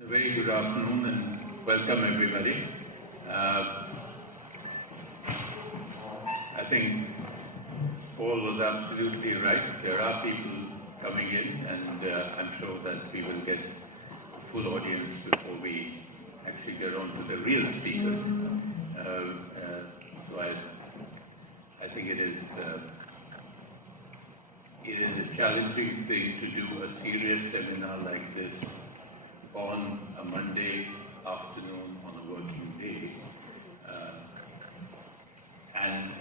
A very good afternoon and welcome everybody. I think Paul was absolutely right. There are people coming in and I'm sure that we will get a full audience before we actually get on to the real speakers. So I think it is a challenging thing to do a serious seminar like this on a Monday afternoon on a working day. And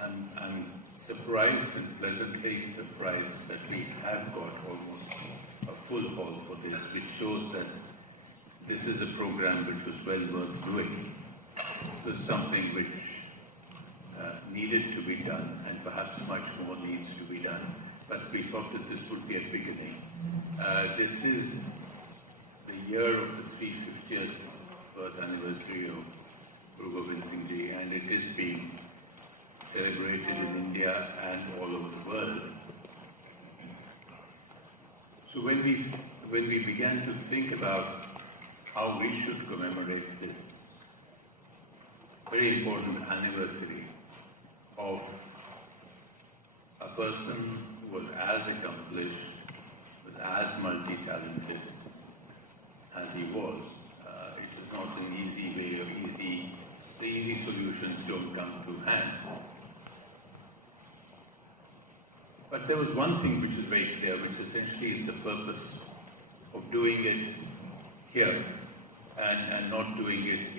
I'm surprised and pleasantly surprised that we have got almost a full hall for this, which shows that this is a program which was well worth doing. This is something which needed to be done, and perhaps much more needs to be done. But we thought that this would be a beginning. This is the year of the 350th birth anniversary of Guru Gobind Singh Ji, and it is being celebrated in India and all over the world. So when we began to think about how we should commemorate this very important anniversary of a person who was as accomplished, was as multi-talented as he was. It is not an easy way or the easy solutions don't come to hand. But there was one thing which is very clear, which essentially is the purpose of doing it here and not doing it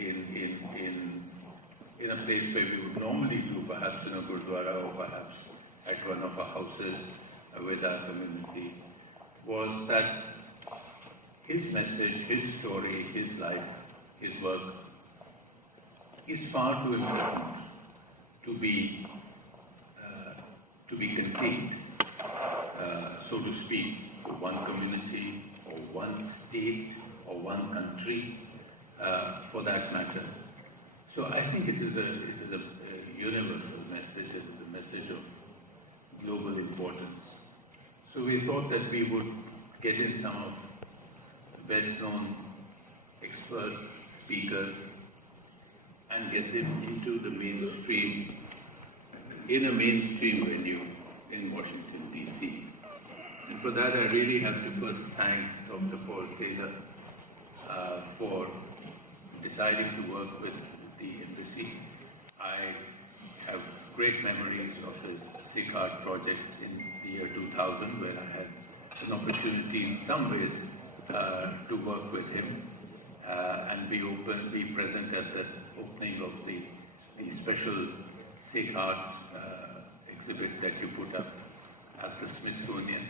in a place where we would normally do, perhaps in a gurdwara or perhaps at one of our houses with our community, was that his message, his story, his life, his work is far too important to be contained, so to speak, for one community or one state or one country, for that matter. So I think it is a universal message. It is a message of global importance. So we thought that we would get in some of the best-known experts, speakers, and get them into the mainstream, in a mainstream venue in Washington, D.C. And for that, I really have to first thank Dr. Paul Taylor for deciding to work with the embassy. I have great memories of his Sikh Art project in the year 2000, where I had an opportunity in some ways to work with him and be present at the opening of the special Sikh Art exhibit that you put up at the Smithsonian.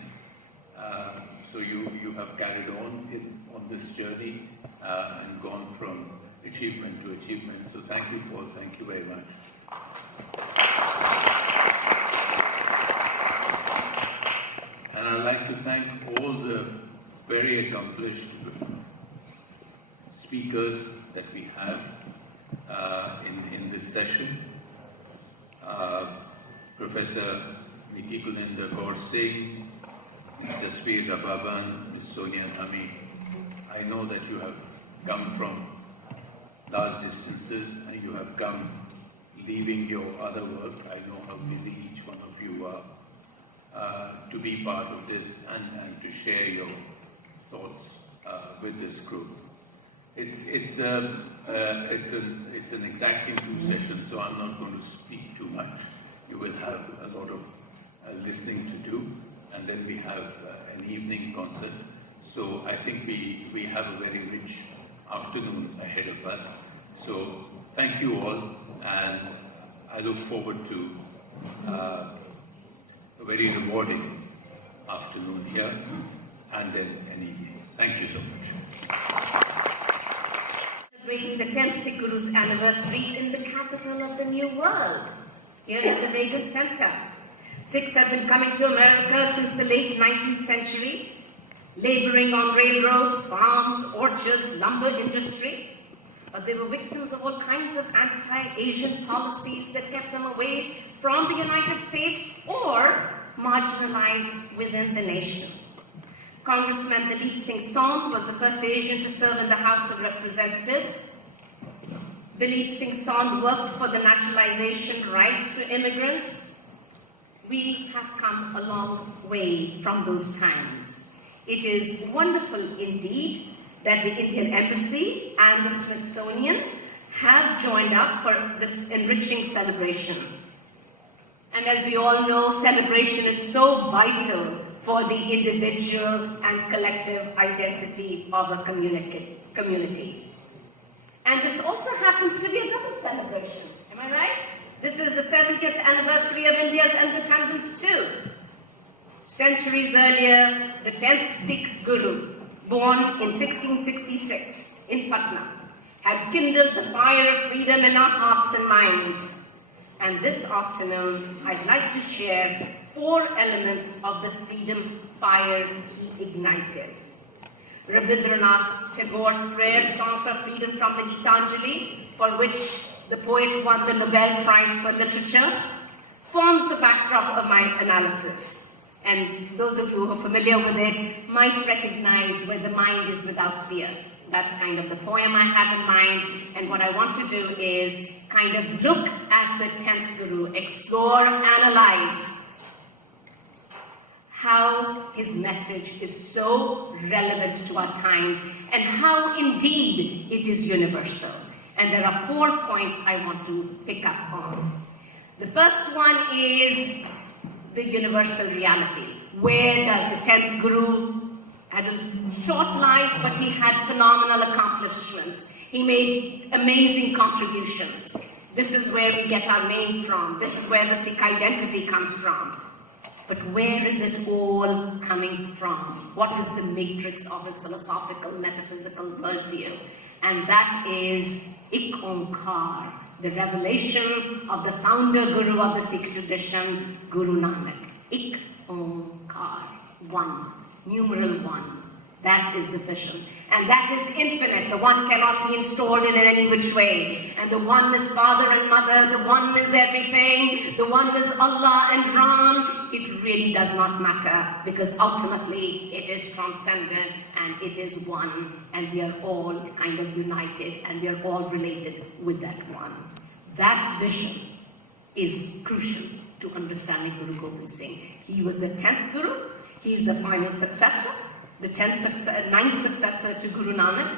So you have carried on this journey and gone from achievement to achievement. So thank you, Paul. Thank you very much. And I'd like to thank all the very accomplished speakers that we have in this session. Professor Nikki Guninder Kaur Singh, Ms. Jasveer Rababan, Ms. Sonia Dhami. I know that you have come from large distances and you have come leaving your other work. I know how busy each one of you are to be part of this and to share your thoughts with this group. It's an exacting 2 sessions, so I'm not going to speak too much. You will have a lot of listening to do, and then we have an evening concert. So I think we have a very rich afternoon ahead of us. So thank you all, and I look forward to a very rewarding afternoon here, and then an evening. Thank you so much. Celebrating the 10th Sikh Guru's anniversary in the capital of the New World, here at the Reagan Center. Sikhs have been coming to America since the late 19th century, laboring on railroads, farms, orchards, lumber industry. But they were victims of all kinds of anti-Asian policies that kept them away from the United States or marginalized within the nation. Congressman Dalip Singh Sond was the first Asian to serve in the House of Representatives. Dalip Singh Sond worked for the naturalization rights to immigrants. We have come a long way from those times. It is wonderful indeed that the Indian Embassy and the Smithsonian have joined up for this enriching celebration. And as we all know, celebration is so vital for the individual and collective identity of a community. And this also happens to be a double celebration, am I right? This is the 70th anniversary of India's independence too. Centuries earlier, the 10th Sikh Guru, born in 1666 in Patna, had kindled the fire of freedom in our hearts and minds. And this afternoon, I'd like to share 4 elements of the freedom fire he ignited. Rabindranath Tagore's prayer song for freedom from the Gitanjali, for which the poet won the Nobel Prize for Literature, forms the backdrop of my analysis. And those of you who are familiar with it might recognize where the mind is without fear. That's kind of the poem I have in mind. And what I want to do is kind of look at the 10th Guru, explore, analyze how his message is so relevant to our times and how indeed it is universal. And there are 4 points I want to pick up on. The first one is the universal reality. Where does the 10th Guru had a short life, but he had phenomenal accomplishments. He made amazing contributions. This is where we get our name from. This is where the Sikh identity comes from. But where is it all coming from? What is the matrix of his philosophical, metaphysical worldview? And that is Ik Onkar, the revelation of the founder Guru of the Sikh tradition, Guru Nanak. Ik Onkar, 1. Numeral 1. That is the vision. And that is infinite. The one cannot be installed in any which way. And the one is father and mother. The one is everything. The one is Allah and Ram. It really does not matter because ultimately it is transcendent and it is one. And we are all kind of united and we are all related with that one. That vision is crucial to understanding Guru Gobind Singh. He was the 10th Guru. He is the final successor, the 9th successor to Guru Nanak,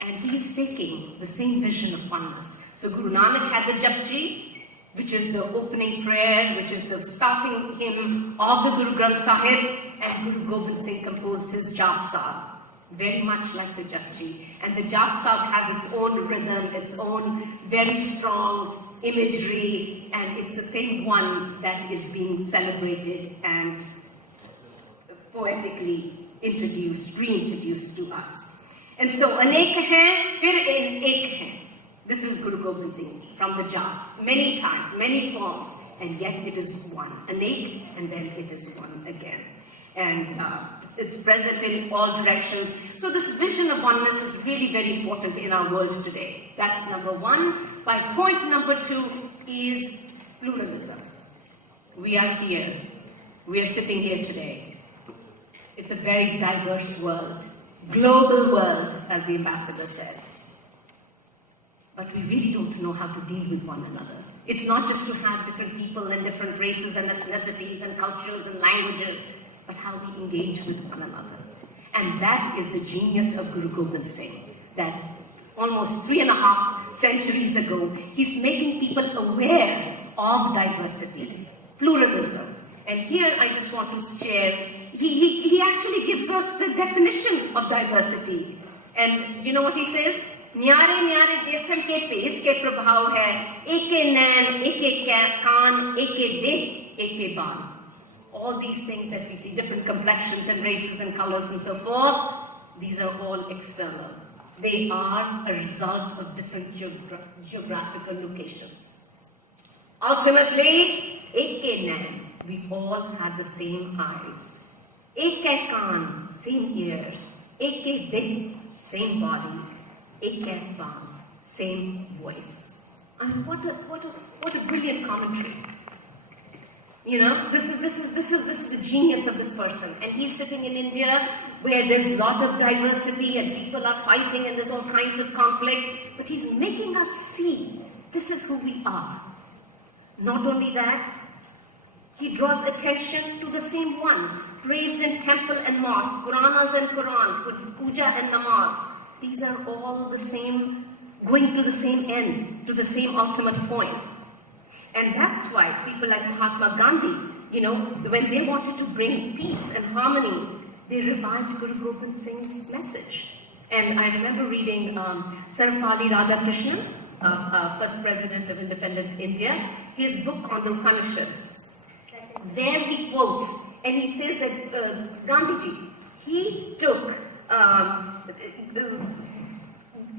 and he is taking the same vision of oneness. So Guru Nanak had the Japji, which is the opening prayer, which is the starting hymn of the Guru Granth Sahib, and Guru Gobind Singh composed his Jap Sahib, very much like the Japji. And the Jap Sahib has its own rhythm, its own very strong imagery, and it's the same one that is being celebrated and poetically reintroduced to us. And so, anek hai, fir ek hai. This is Guru Gobind Singh from the Jap, many times, many forms, and yet it is one. Anek, and then it is one again. And it's present in all directions. So this vision of oneness is really very important in our world today. That's number 1. By point number 2 is pluralism. We are here. We are sitting here today. It's a very diverse world, global world, as the ambassador said. But we really don't know how to deal with one another. It's not just to have different people and different races and ethnicities and cultures and languages, but how we engage with one another. And that is the genius of Guru Gobind Singh, that almost 3.5 centuries ago, he's making people aware of diversity, pluralism. And here I just want to share, he actually gives us the definition of diversity. And do you know what he says? Nyare nyare desan ke pesh ke prabhav hai, eke nain, eke kaan, eke deh, eke baan. All these things that we see, different complexions and races and colors and so forth, these are all external. They are a result of different geographical locations. Ultimately, eke nain, we all have the same eyes. Eke kaan, same ears. Eke deh, same body. Eke baan, same voice. I mean, what a brilliant commentary. You know, this is the genius of this person. And he's sitting in India where there's a lot of diversity and people are fighting and there's all kinds of conflict. But he's making us see this is who we are. Not only that, he draws attention to the same one. Praised in temple and mosque, Quranas and Quran, puja and namaz. These are all the same, going to the same end, to the same ultimate point. And that's why people like Mahatma Gandhi, you know, when they wanted to bring peace and harmony, they revived Guru Gobind Singh's message. And I remember reading Sarvapalli Radhakrishnan, first president of independent India, his book on the Upanishads. There he quotes, and he says that Gandhiji, he took the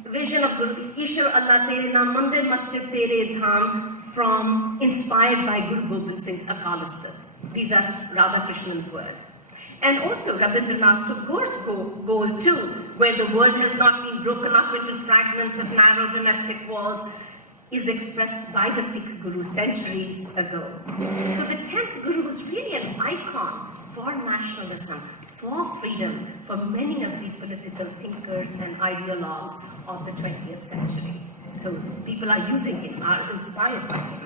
vision of Guru, Ishwar Allah Tere Naam Mandir Masjid Tere Dham, from inspired by Guru Gobind Singh's Akalista. These are Radhakrishnan's words. And also Rabindranath Tagore's goal too, where the world has not been broken up into fragments of narrow domestic walls, is expressed by the Sikh Guru centuries ago. So the 10th Guru was really an icon for nationalism, for freedom, for many of the political thinkers and ideologues of the 20th century. So people are using him, are inspired by him.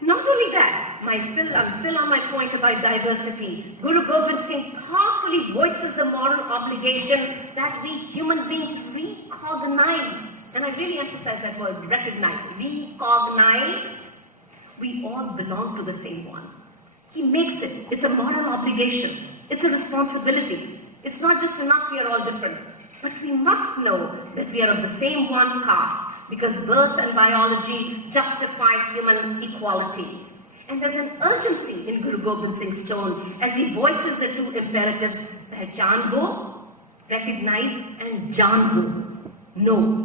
Not only that, I'm still on my point about diversity. Guru Gobind Singh powerfully voices the moral obligation that we human beings recognize. And I really emphasize that word, recognize, recognize. We all belong to the same one. He makes it. It's a moral obligation. It's a responsibility. It's not just enough we are all different. But we must know that we are of the same one caste, because birth and biology justify human equality. And there's an urgency in Guru Gobind Singh's tone as he voices the two imperatives, Pehchan bo, recognize, and Jaan bo, know.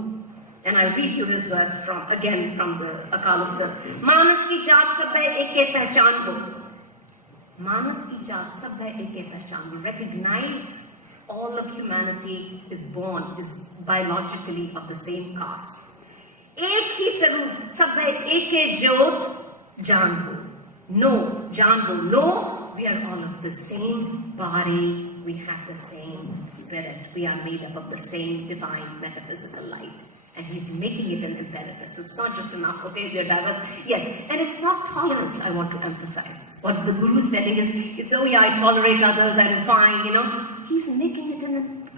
And I read you this verse from the Akalista. Manas ki jaat sab hai eke pehchan bo. Manas ki jaat sab hai eke pehchan bo. Recognize all of humanity is biologically of the same caste. Ek hi saroop, sab hai eke jyot, jaan bo. No, jaan bo, no, we are all of the same body, we have the same spirit, we are made up of the same divine metaphysical light. And he's making it an imperative. So it's not just enough, okay, we are diverse. Yes, and it's not tolerance I want to emphasize. What the Guru is telling is oh yeah, I tolerate others, I'm fine, you know. He's making it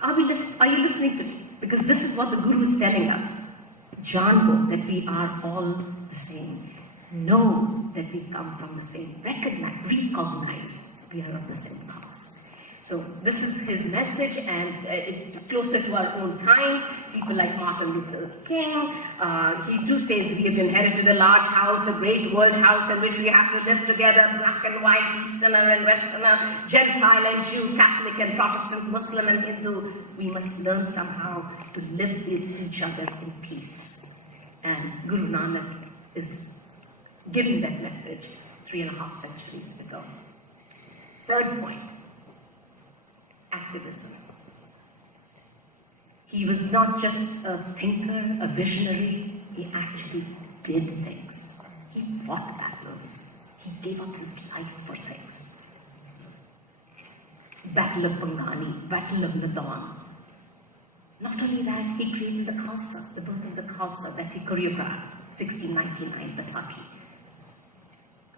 are you listening to me? Because this is what the Guru is telling us. Janbo, that we are all the same. Know that we come from the same. Recognize we are of the same cause. So this is his message, and closer to our own times, people like Martin Luther King, he too says we have inherited a large house, a great world house in which we have to live together, black and white, Easterner and Westerner, Gentile and Jew, Catholic and Protestant, Muslim and Hindu. We must learn somehow to live with each other in peace. And Guru Nanak is giving that message 3.5 centuries ago. Third point. Activism. He was not just a thinker, a visionary, he actually did things. He fought battles. He gave up his life for things. Battle of Pangani, Battle of Nadon. Not only that, he created the Khalsa, the birth of the Khalsa that he choreographed, 1699, Baisakhi.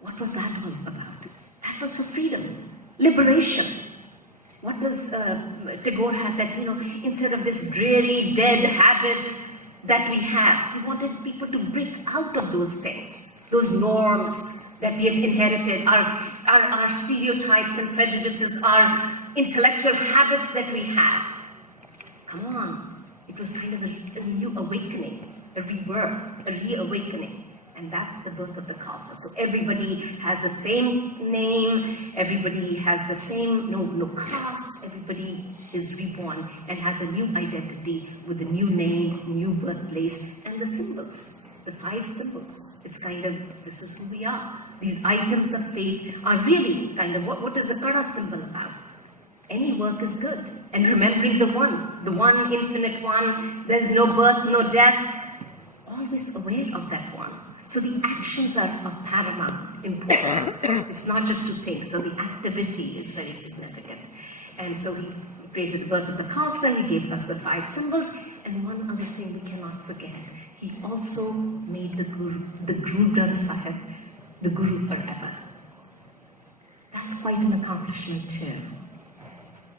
What was that all about? That was for freedom, liberation. What does Tagore have that, instead of this dreary, dead habit that we have, he wanted people to break out of those things, those norms that we have inherited, our stereotypes and prejudices, our intellectual habits that we have. Come on, it was kind of a new awakening, a rebirth, a reawakening. And that's the birth of the Khalsa. So everybody has the same name, everybody has the same, no caste, everybody is reborn and has a new identity with a new name, new birthplace, and the symbols, the 5 symbols. It's kind of, this is who we are. These items of faith are really kind of, what is the Kada symbol about? Any work is good. And remembering the one infinite one, there's no birth, no death, always aware of that one. So the actions are of paramount importance. It's not just to think, so the activity is very significant. And so he created the birth of the Khalsa, he gave us the 5 symbols, and one other thing we cannot forget, he also made the Guru Granth Sahib, the Guru forever. That's quite an accomplishment too.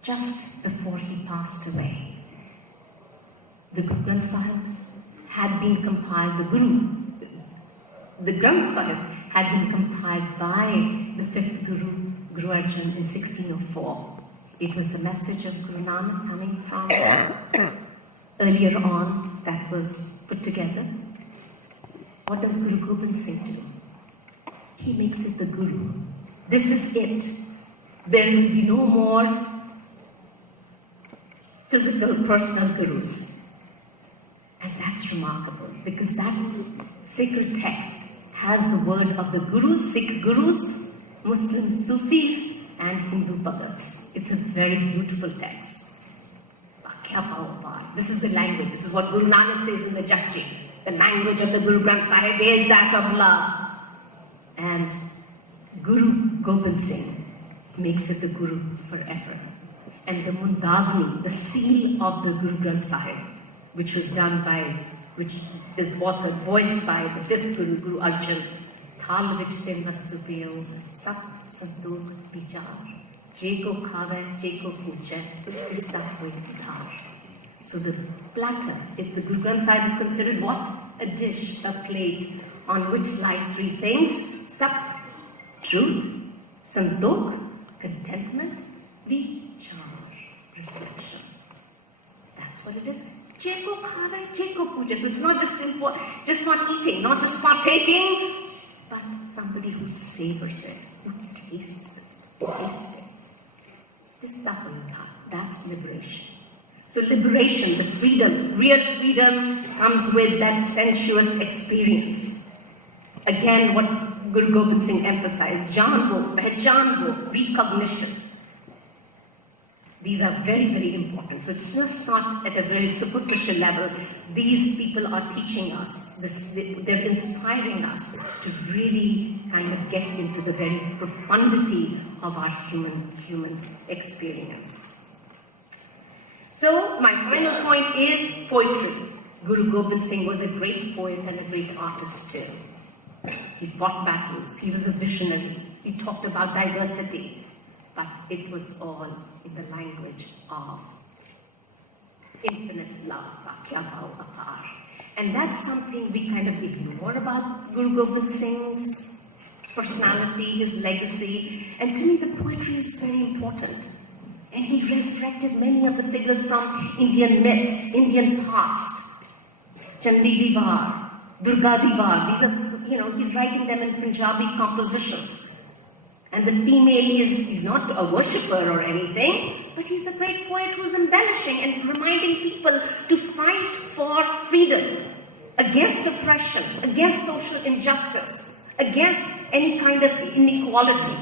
Just before he passed away, the Guru Granth Sahib had been compiled, the Granth Sahib had been compiled by the 5th Guru, Guru Arjan, in 1604. It was the message of Guru Nanak coming from earlier on that was put together. What does Guru Gobind Singh do? He makes it the Guru. This is it. There will be no more physical, personal gurus. And that's remarkable because that sacred text has the word of the gurus, Sikh gurus, Muslim Sufis, and Hindu Bhagats. It's a very beautiful text. This is the language. This is what Guru Nanak says in the Japji. The language of the Guru Granth Sahib is that of love. And Guru Gobind Singh makes it the Guru forever. And the Mundavni, the seal of the Guru Granth Sahib, which is authored, voiced by the 5th Guru, Guru Arjan, Thal vich te mastu piyo, sat sanduk vichar, jeko khave, jeko puche, ista koi dhar. So the platter, if the Guru Granth Sahib is considered what? A dish, a plate, on which lie 3 things: sat, truth; sandok, contentment; vichar, reflection. That's what it is. Jeko khave, jeko puja. So it's not just not eating, not just partaking, but somebody who savors it, who tastes it, tasting. This is that's liberation. So liberation, the freedom, real freedom comes with that sensuous experience. Again, what Guru Gobind Singh emphasized, Janbo, Pehchanbo, recognition. These are very, very important. So it's just not at a very superficial level. These people are teaching us, they're inspiring us to really kind of get into the very profundity of our human experience. So my final point is poetry. Guru Gobind Singh was a great poet and a great artist too. He fought battles, he was a visionary, he talked about diversity, but it was all in the language of infinite love, Kya Bhau Apar. And that's something we kind of ignore about Guru Gobind Singh's personality, his legacy. And to me, the poetry is very important. And he resurrected many of the figures from Indian myths, Indian past. Chandi Divar, Durga Divar, these are, he's writing them in Punjabi compositions. And the female is not a worshipper or anything, but he's a great poet who's embellishing and reminding people to fight for freedom, against oppression, against social injustice, against any kind of inequality.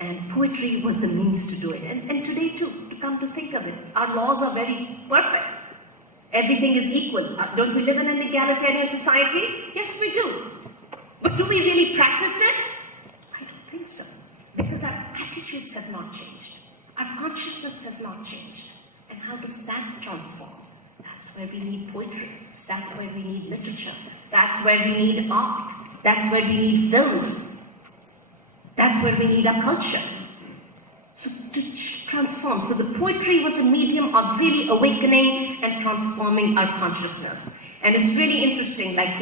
And poetry was the means to do it. And today too, to come to think of it, our laws are very perfect. Everything is equal. Don't we live in an egalitarian society? Yes, we do. But do we really practice it? I don't think so. Because our attitudes have not changed. Our consciousness has not changed. And how does that transform? That's where we need poetry. That's where we need literature. That's where we need art. That's where we need films. That's where we need our culture. So to transform. So the poetry was a medium of really awakening and transforming our consciousness. And it's really interesting, like,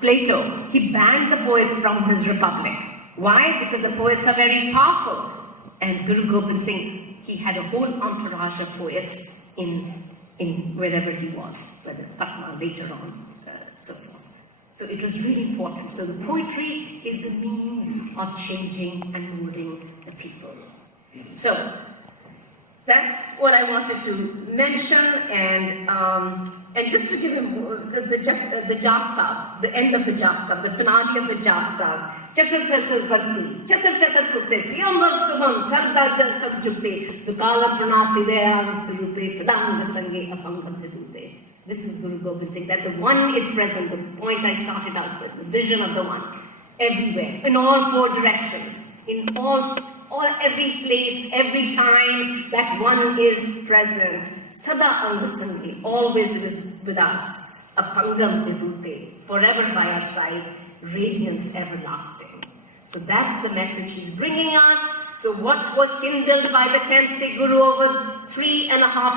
Plato, he banned the poets from his republic. Why? Because the poets are very powerful. And Guru Gobind Singh, he had a whole entourage of poets in wherever he was, whether Patna later on, so forth. So it was really important. So the poetry is the means of changing and molding the people. So that's what I wanted to mention, and just to give him the Japsa, the end of the Japsa, the finale of the Japsa. Chatar chatar karti, chatar chatar kurte, siyambar subham, sarda jal sab jukte, dukala pranasi deyam surupe, sadam sange apangam vidute. This is Guru Gobind Singh, that the one is present, the point I started out with, the vision of the one, everywhere, in all four directions, in every place, every time, that one is present. Sada Angasangi, always is with us. Apangam Vibhute, forever by our side, radiance everlasting. So that's the message he's bringing us. So what was kindled by the 10th Sikh Guru over 3.5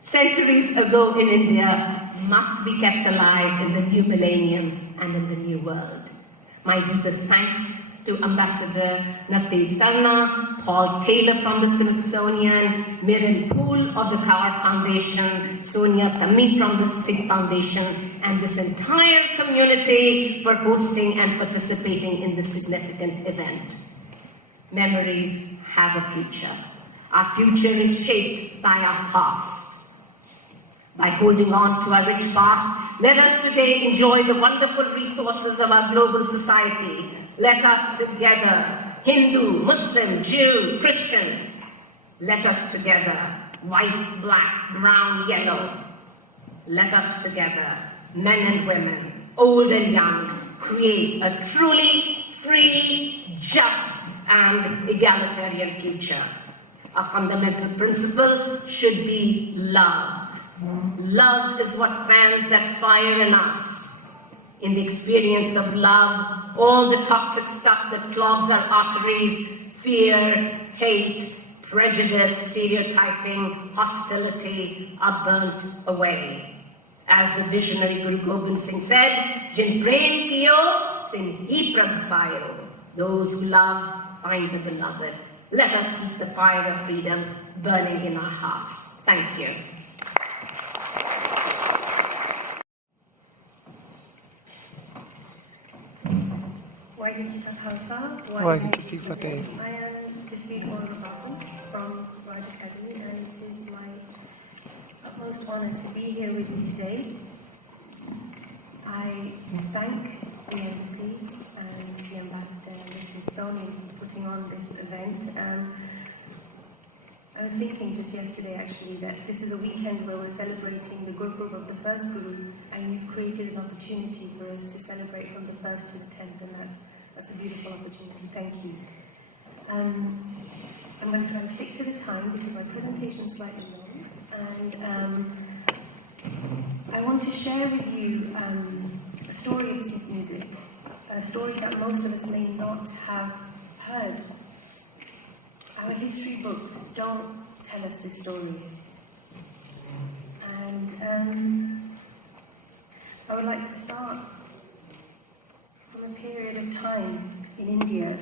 centuries ago in India must be kept alive in the new millennium and in the new world. My deepest thanks to Ambassador Navtej Sarna, Paul Taylor from the Smithsonian, Miran Poole of the Kaur Foundation, Sonia Tammi from the Sikh Foundation, and this entire community for hosting and participating in this significant event. Memories have a future. Our future is shaped by our past. By holding on to our rich past, let us today enjoy the wonderful resources of our global society. Let us together, Hindu, Muslim, Jew, Christian, let us together, white, black, brown, yellow, let us together, men and women, old and young, create a truly free, just, and egalitarian future. Our fundamental principle should be love. Love is what fans that fire in us. In the experience of love, all the toxic stuff that clogs our arteries, fear, hate, prejudice, stereotyping, hostility, are burnt away. As the visionary Guru Gobind Singh said, Jin prem kiyo, tin hi prabh payo. Those who love find the beloved. Let us keep the fire of freedom burning in our hearts. Thank you. Waheguru Ji Ka Khalsa, Waheguru Ji Ki Fateh. I am Jasmeet Kaur from Raj Academy, and it is my utmost honour to be here with you today. I thank the embassy and the ambassador and the Smithsonian for putting on this event. I was thinking just yesterday actually that this is a weekend where we're celebrating the Gurpurab of the first Guru, and you've created an opportunity for us to celebrate from the 1st to the 10th, and that's a beautiful opportunity. Thank you. I'm going to try to stick to the time because my presentation is slightly long, and I want to share with you a story of Sikh music, a story that most of us may not have heard. Our history books don't tell us this story. And I would like to start from a period of time in India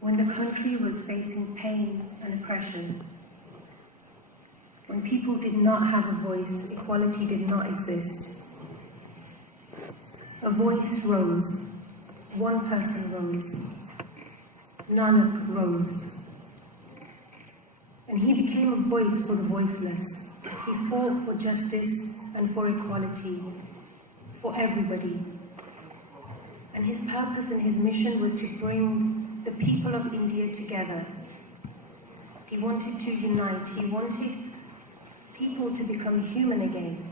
when the country was facing pain and oppression, when people did not have a voice, equality did not exist. A voice rose, one person rose. Nanak rose, and he became a voice for the voiceless. He fought for justice and for equality, for everybody. And his purpose and his mission was to bring the people of India together. He wanted to unite. He wanted people to become human again.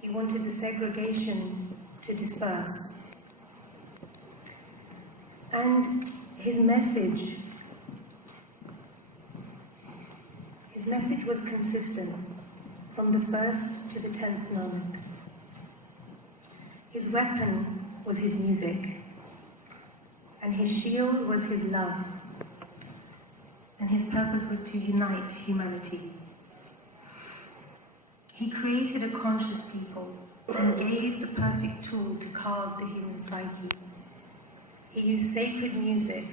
He wanted the segregation to disperse. And his message was consistent from the 1st to the 10th Nanak. His weapon was his music, and his shield was his love, and his purpose was to unite humanity. He created a conscious people and gave the perfect tool to carve the human psyche. He used sacred music,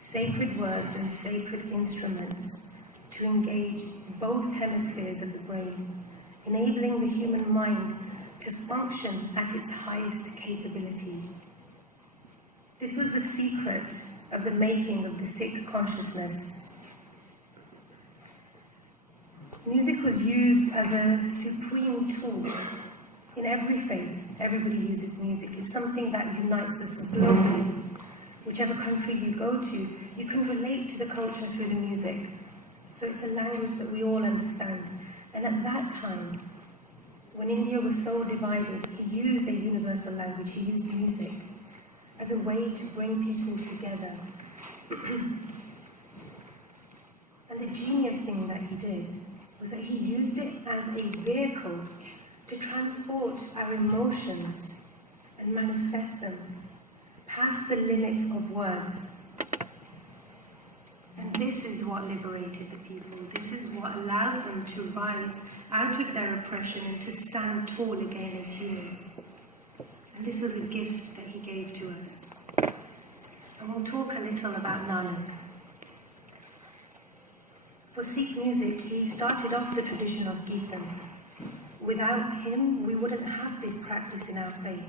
sacred words, and sacred instruments to engage both hemispheres of the brain, enabling the human mind to function at its highest capability. This was the secret of the making of the Sikh consciousness. Music was used as a supreme tool. In every faith, everybody uses music. It's something that unites us globally. Whichever country you go to, you can relate to the culture through the music. So it's a language that we all understand. And at that time, when India was so divided, he used a universal language, he used music as a way to bring people together. And the genius thing that he did was that he used it as a vehicle to transport our emotions and manifest them past the limits of words. And this is what liberated the people. This is what allowed them to rise out of their oppression and to stand tall again as humans. And this is a gift that he gave to us. And we'll talk a little about Nanak. For Sikh music, he started off the tradition of Kirtan. Without him, we wouldn't have this practice in our faith.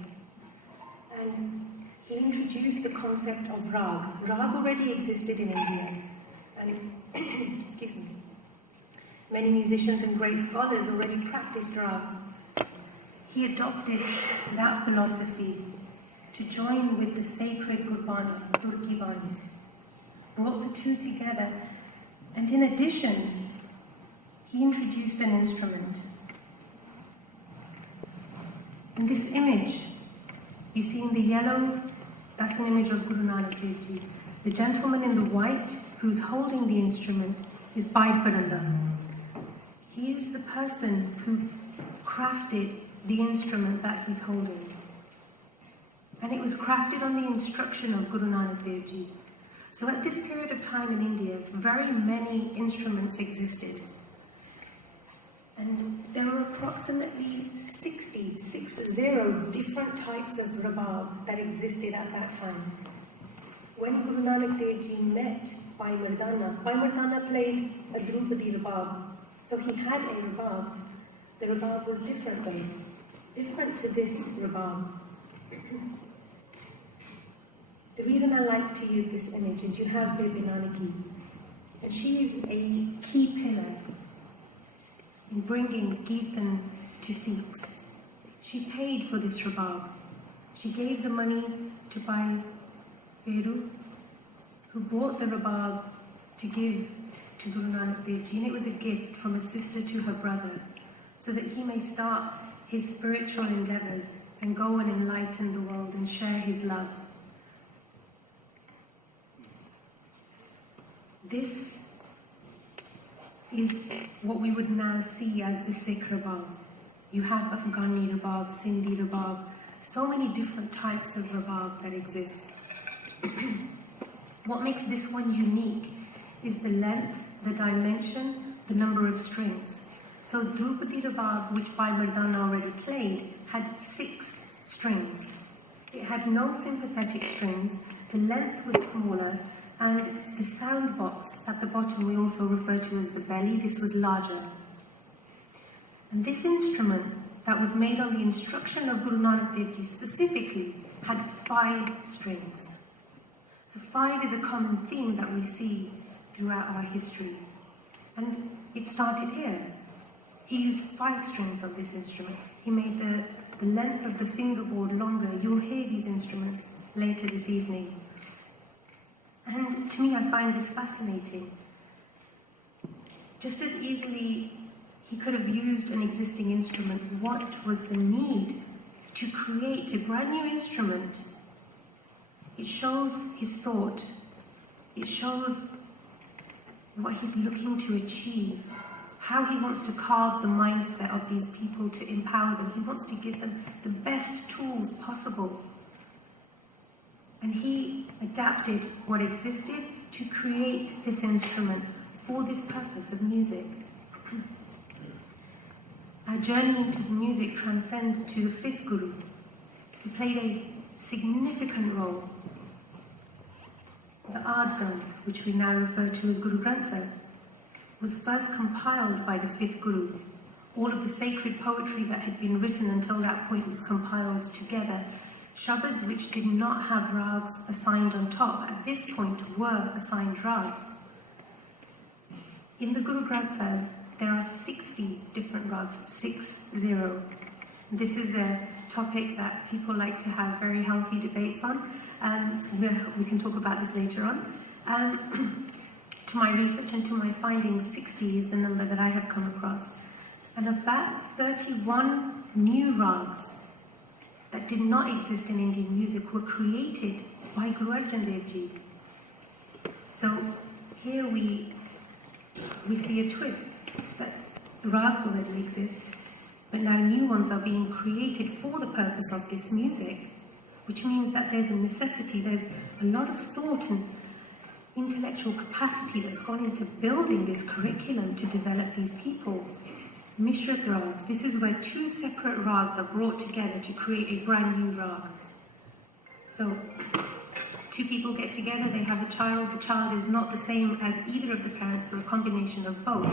And he introduced the concept of rag. Rag already existed in India. And, excuse me, many musicians and great scholars already practiced rag. He adopted that philosophy to join with the sacred Gurbani, Turki Bani, brought the two together, and in addition, he introduced an instrument. In this image, you see in the yellow, that's an image of Guru Nanak Dev Ji. The gentleman in the white, who's holding the instrument, is Bhai Faranda. He is the person who crafted the instrument that he's holding. And it was crafted on the instruction of Guru Nanak Dev Ji. So at this period of time in India, very many instruments existed. And there were approximately 60 different types of rabab that existed at that time. When Guru Nanak Dev Ji met Bhai Mardana played a Drupadi rabab. So he had a rabab. The rabab was different though, different to this rabab. The reason I like to use this image is you have Bibi Nanaki, and she is a key pillar in bringing Kirtan to Sikhs. She paid for this rabab. She gave the money to buy Feru, who bought the rabab to give to Guru Nanak Dev Ji, and it was a gift from a sister to her brother, so that he may start his spiritual endeavors and go and enlighten the world and share his love. This is what we would now see as the Sikh rabab. You have Afghani rabab, Sindhi rabab, so many different types of rabab that exist. What makes this one unique is the length, the dimension, the number of strings. So Drupadi rabab, which Bhai Mardana already played, had 6 strings. It had no sympathetic strings, the length was smaller, and the sound box at the bottom we also refer to as the belly, this was larger. And this instrument that was made on the instruction of Guru Nanak Dev Ji specifically had 5 strings. So 5 is a common theme that we see throughout our history. And it started here. He used 5 strings of this instrument. He made the length of the fingerboard longer. You'll hear these instruments later this evening. And to me, I find this fascinating. Just as easily he could have used an existing instrument, what was the need to create a brand new instrument? It shows his thought. It shows what he's looking to achieve, how he wants to carve the mindset of these people to empower them. He wants to give them the best tools possible. And he adapted what existed to create this instrument for this purpose of music. Our journey into the music transcends to the 5th Guru. He played a significant role. The Ard Granth, which we now refer to as Guru Granth Sahib, was first compiled by the 5th Guru. All of the sacred poetry that had been written until that point was compiled together. Shabads which did not have rags assigned on top at this point were assigned rags. In the Guru Granth Sahib, there are 60 different rags, 60. This is a topic that people like to have very healthy debates on. We can talk about this later on. To to my research and to my findings, 60 is the number that I have come across. And of that, 31 new rags that did not exist in Indian music were created by Guru Arjan Dev Ji. So here we see a twist, that rags already exist, but now new ones are being created for the purpose of this music, which means that there's a necessity, there's a lot of thought and intellectual capacity that's gone into building this curriculum to develop these people. Mishrat rags, this is where two separate rags are brought together to create a brand new rag. So, two people get together, they have a child, the child is not the same as either of the parents but a combination of both.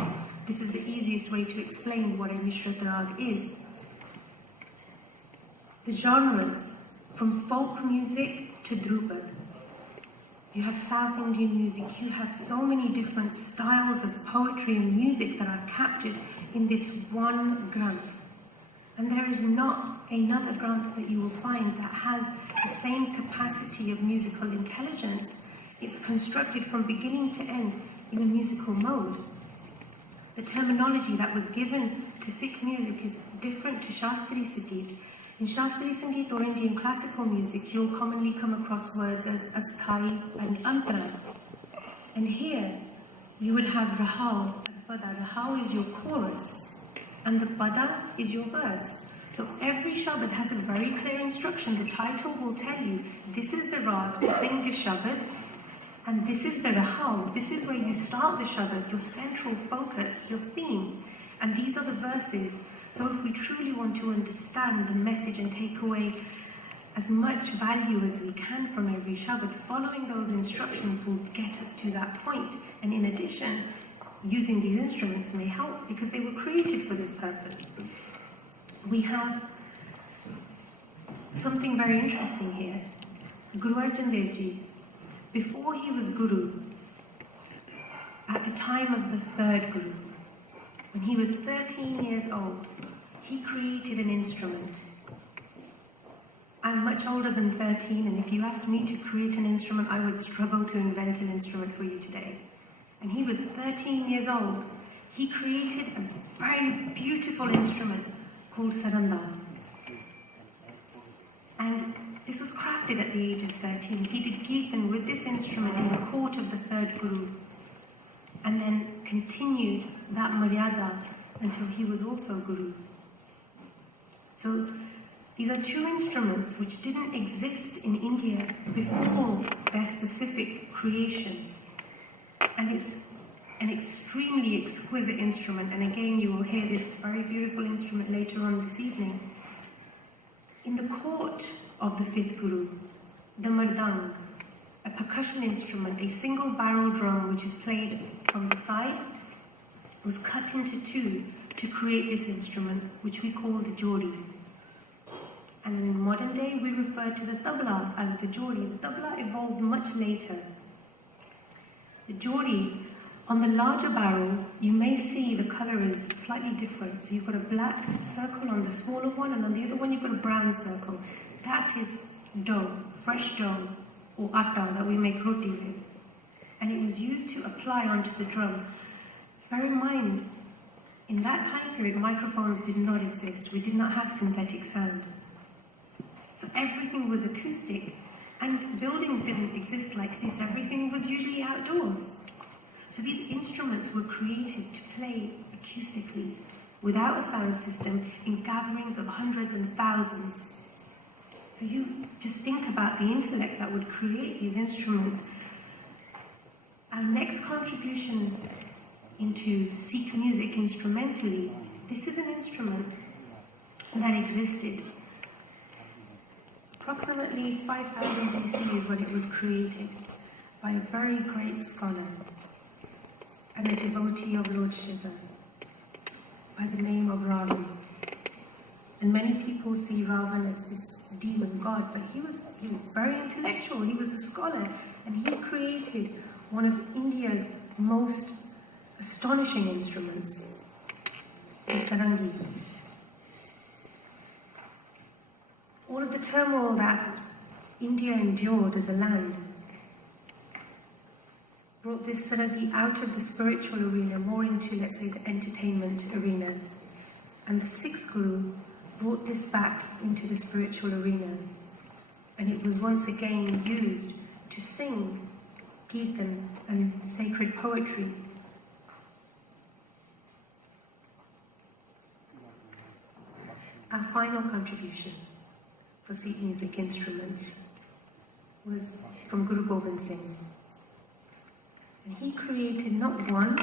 This is the easiest way to explain what a Mishrat rag is. The genres, from folk music to Drupad. You have South Indian music, you have so many different styles of poetry and music that are captured in this one granth. And there is not another granth that you will find that has the same capacity of musical intelligence. It's constructed from beginning to end in a musical mode. The terminology that was given to Sikh music is different to Shastri Sangeet. In Shastri Sangeet or Indian classical music, you'll commonly come across words as asthai and antara. And here, you would have rahau and pada. Rahau is your chorus, and the pada is your verse. So every shabad has a very clear instruction. The title will tell you, this is the rag to sing the shabad, and this is the rahau. This is where you start the shabad, your central focus, your theme. And these are the verses. So if we truly want to understand the message and take away as much value as we can from every shabad, following those instructions will get us to that point. And in addition, using these instruments may help because they were created for this purpose. We have something very interesting here. Guru Arjan Dev Ji, before he was Guru, at the time of the third Guru, when he was 13 years old, he created an instrument. I'm much older than 13, and if you asked me to create an instrument, I would struggle to invent an instrument for you today. And he was 13 years old. He created a very beautiful instrument called Sarna. And this was crafted at the age of 13. He did Kirtan with this instrument in the court of the third Guru, and then continued that Maryada until he was also Guru. So these are two instruments which didn't exist in India before their specific creation. And it's an extremely exquisite instrument, and again you will hear this very beautiful instrument later on this evening. In the court of the fifth Guru, the Mardang, a percussion instrument, a single barrel drum which is played from the side, was cut into two to create this instrument, which we call the jodi. And in modern day, we refer to the tabla as the jodi. The tabla evolved much later. The jodi, on the larger barrel, you may see the colour is slightly different. So you've got a black circle on the smaller one, and on the other one you've got a brown circle. That is dough, fresh dough, or atta that we make roti with. And it was used to apply onto the drum. Bear in mind, in that time period, microphones did not exist. We did not have synthetic sound. So everything was acoustic, and buildings didn't exist like this. Everything was usually outdoors. So these instruments were created to play acoustically, without a sound system, in gatherings of hundreds and thousands. So you just think about the intellect that would create these instruments. Our next contribution into Sikh music instrumentally, this is an instrument that existed. Approximately 5000 BC is when it was created by a very great scholar and a devotee of Lord Shiva by the name of Ravan. And many people see Ravan as this demon god, but he was very intellectual, he was a scholar, and he created one of India's most astonishing instruments, the sarangi. All of the turmoil that India endured as a land brought brought this saragi out of the spiritual arena, more into, let's say, the entertainment arena. And the sixth Guru brought this back into the spiritual arena. And it was once again used to sing kirtan and sacred poetry. Our final contribution for Sikh music instruments was from Guru Gobind Singh. And he created not one,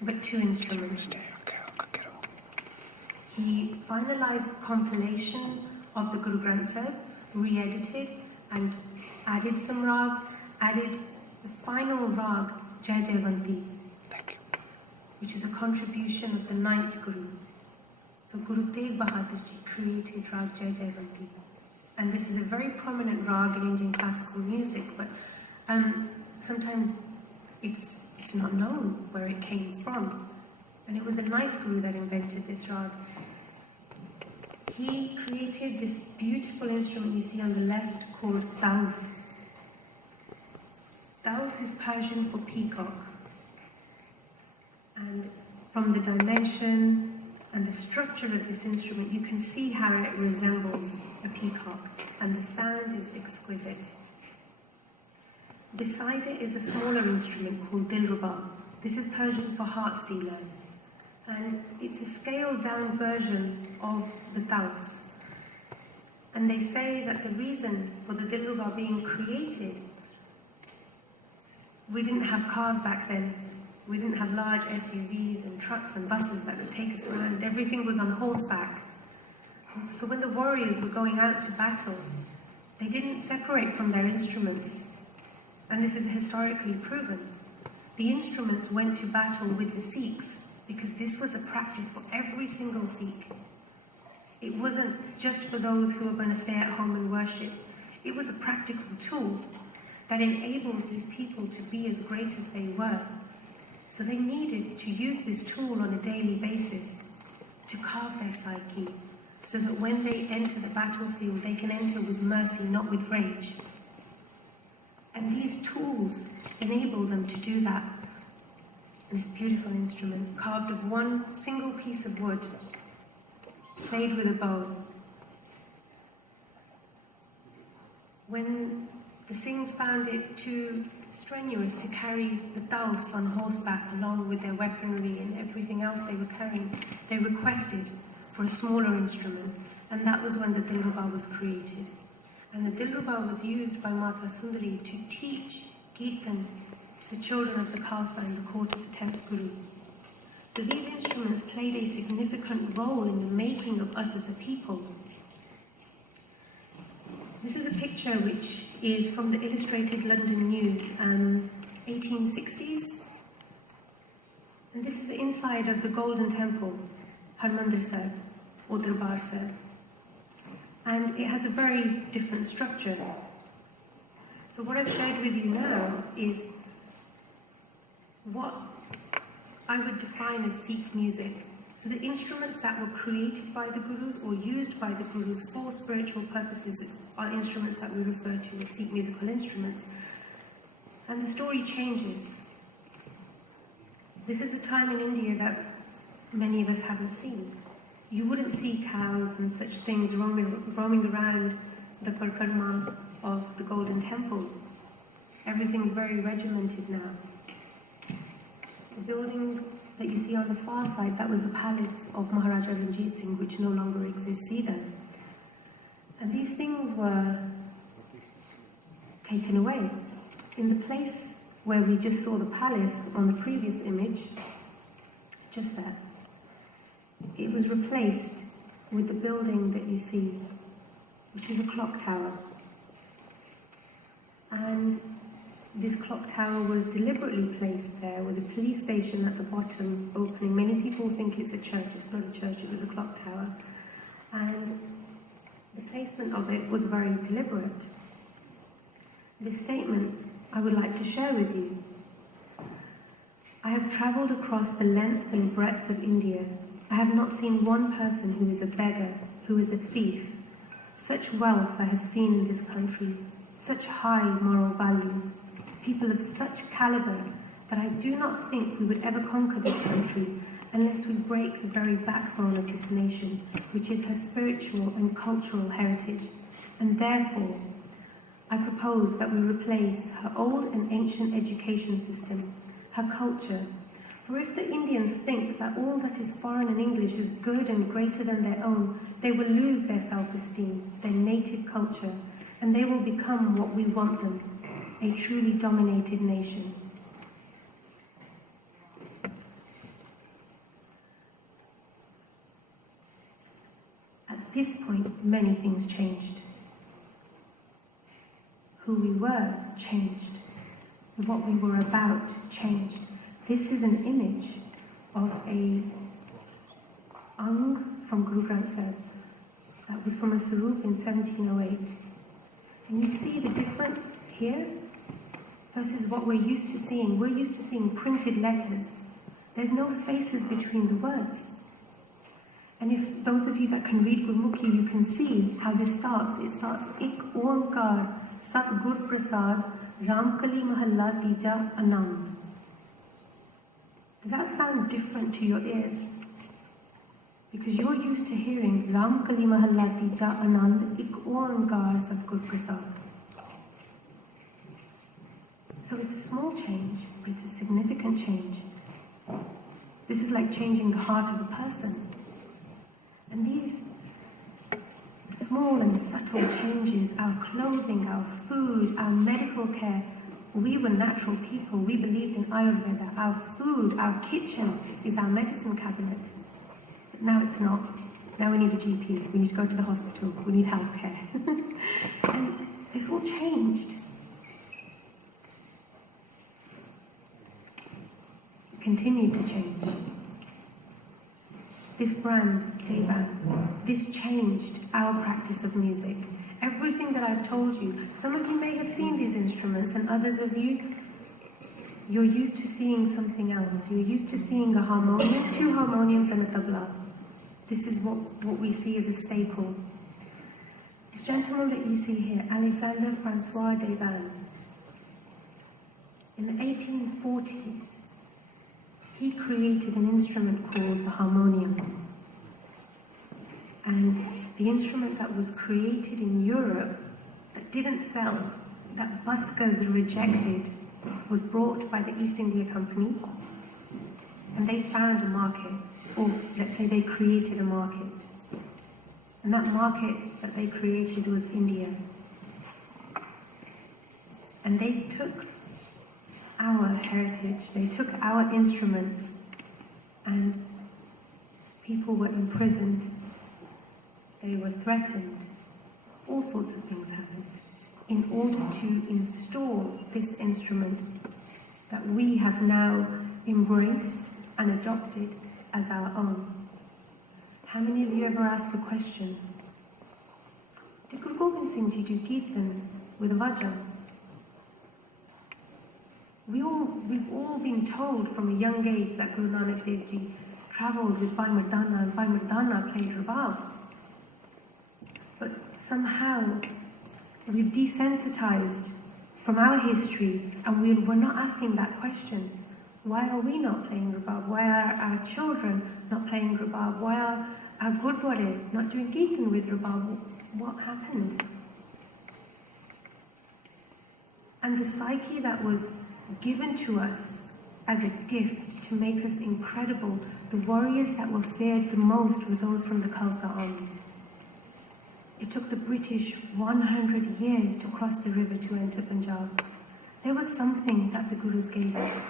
but two instruments. He finalized the compilation of the Guru Granth Sahib, re-edited and added some rags, added the final rag, Jai Jaivanti, which is a contribution of the ninth Guru. So Guru Tegh Bahadur Ji created rag Jai Jaivanti. And this is a very prominent rag in Indian classical music, but sometimes it's not known where it came from. And it was the ninth Guru that invented this rag. He created this beautiful instrument you see on the left called Taus. Taus is Persian for peacock. And from the dimension and the structure of this instrument, you can see how it resembles a peacock, and the sound is exquisite. Beside it is a smaller instrument called Dilruba. This is Persian for heart stealer, and it's a scaled down version of the Taus. And they say that the reason for the Dilruba being created, we didn't have cars back then. We didn't have large SUVs and trucks and buses that would take us around. Everything was on horseback. So when the warriors were going out to battle, they didn't separate from their instruments. And this is historically proven. The instruments went to battle with the Sikhs because this was a practice for every single Sikh. It wasn't just for those who were going to stay at home and worship. It was a practical tool that enabled these people to be as great as they were. So they needed to use this tool on a daily basis to carve their psyche, so that when they enter the battlefield, they can enter with mercy, not with rage. And these tools enable them to do that. This beautiful instrument, carved of one single piece of wood, played with a bow. When the Singhs found it too strenuous to carry the Taus on horseback along with their weaponry and everything else they were carrying, they requested for a smaller instrument, and that was when the Dilruba was created. And the Dilruba was used by Mata Sundari to teach Kirtan to the children of the Khalsa in the court of the 10th Guru. So these instruments played a significant role in the making of us as a people. This is a picture which is from the Illustrated London News, 1860s. And this is the inside of the Golden Temple, Harmandir Sahib, or Darbar Sahib. And it has a very different structure. So what I've shared with you now is what I would define as Sikh music. So the instruments that were created by the Gurus or used by the Gurus for spiritual purposes are instruments that we refer to as Sikh musical instruments. And the story changes. This is a time in India that many of us haven't seen. You wouldn't see cows and such things roaming around the parikrama of the Golden Temple. Everything's very regimented now. The building that you see on the far side, that was the palace of Maharaja Ranjit Singh, which no longer exists either. And these things were taken away. In the place where we just saw the palace on the previous image, just there, it was replaced with the building that you see, which is a clock tower. And this clock tower was deliberately placed there with a police station at the bottom opening. Many people think it's a church. It's not a church, it was a clock tower. And the placement of it was very deliberate. This statement I would like to share with you. I have travelled across the length and breadth of India. I have not seen one person who is a beggar, who is a thief. Such wealth I have seen in this country, such high moral values, people of such calibre But I do not think we would ever conquer this country unless we break the very backbone of this nation, which is her spiritual and cultural heritage. And therefore, I propose that we replace her old and ancient education system, her culture. For if the Indians think that all that is foreign and English is good and greater than their own, they will lose their self-esteem, their native culture, and they will become what we want them, a truly dominated nation. At this point, many things changed. Who we were changed. What we were about changed. This is an image of a Ang from Guru Granth Sahib that was from a Sarup in 1708. And you see the difference here versus what we're used to seeing. We're used to seeing printed letters. There's no spaces between the words. And if those of you that can read Gurmukhi, you can see how this starts. It starts, Ik Oankar Sat Gur Prasad Ramkali Mahalla Tija Anand. Does that sound different to your ears? Because you're used to hearing Ramkali Mahalla Tija Anand Ik Oankar Sat Gur Prasad. So it's a small change, but it's a significant change. This is like changing the heart of a person. And these small and subtle changes, our clothing, our food, our medical care, we were natural people. We believed in Ayurveda. Our food, our kitchen is our medicine cabinet. But now it's not. Now we need a GP. We need to go to the hospital. We need healthcare. And this all changed. It continued to change. This brand, Devan, this changed our practice of music. Everything that I've told you, some of you may have seen these instruments, and others of you, you're used to seeing something else. You're used to seeing a harmonium, 2 harmoniums and a tabla. This is what we see as a staple. This gentleman that you see here, Alexander Francois Devan, in the 1840s, he created an instrument called the harmonium. And the instrument that was created in Europe, that didn't sell, that buskers rejected, was brought by the East India Company, and they found a market, or let's say they created a market. And that market that they created was India. And they took our heritage, they took our instruments, and people were imprisoned, they were threatened, all sorts of things happened, in order to install this instrument that we have now embraced and adopted as our own. How many of you ever asked the question, did Guru Gobind Singh Ji do Kirtan with a vajra? We've all been told from a young age that Guru Nanak Dev Ji travelled with Bhai Mardana, and Bhai Mardana played rabab. But somehow we've desensitized from our history, and we're not asking that question. Why are we not playing rabab? Why are our children not playing rabab? Why are our gurdware not doing kirtan with rabab? What happened? And the psyche that was given to us as a gift to make us incredible, the warriors that were feared the most were those from the Khalsa army. It took the British 100 years to cross the river to enter Punjab. There was something that the Gurus gave us.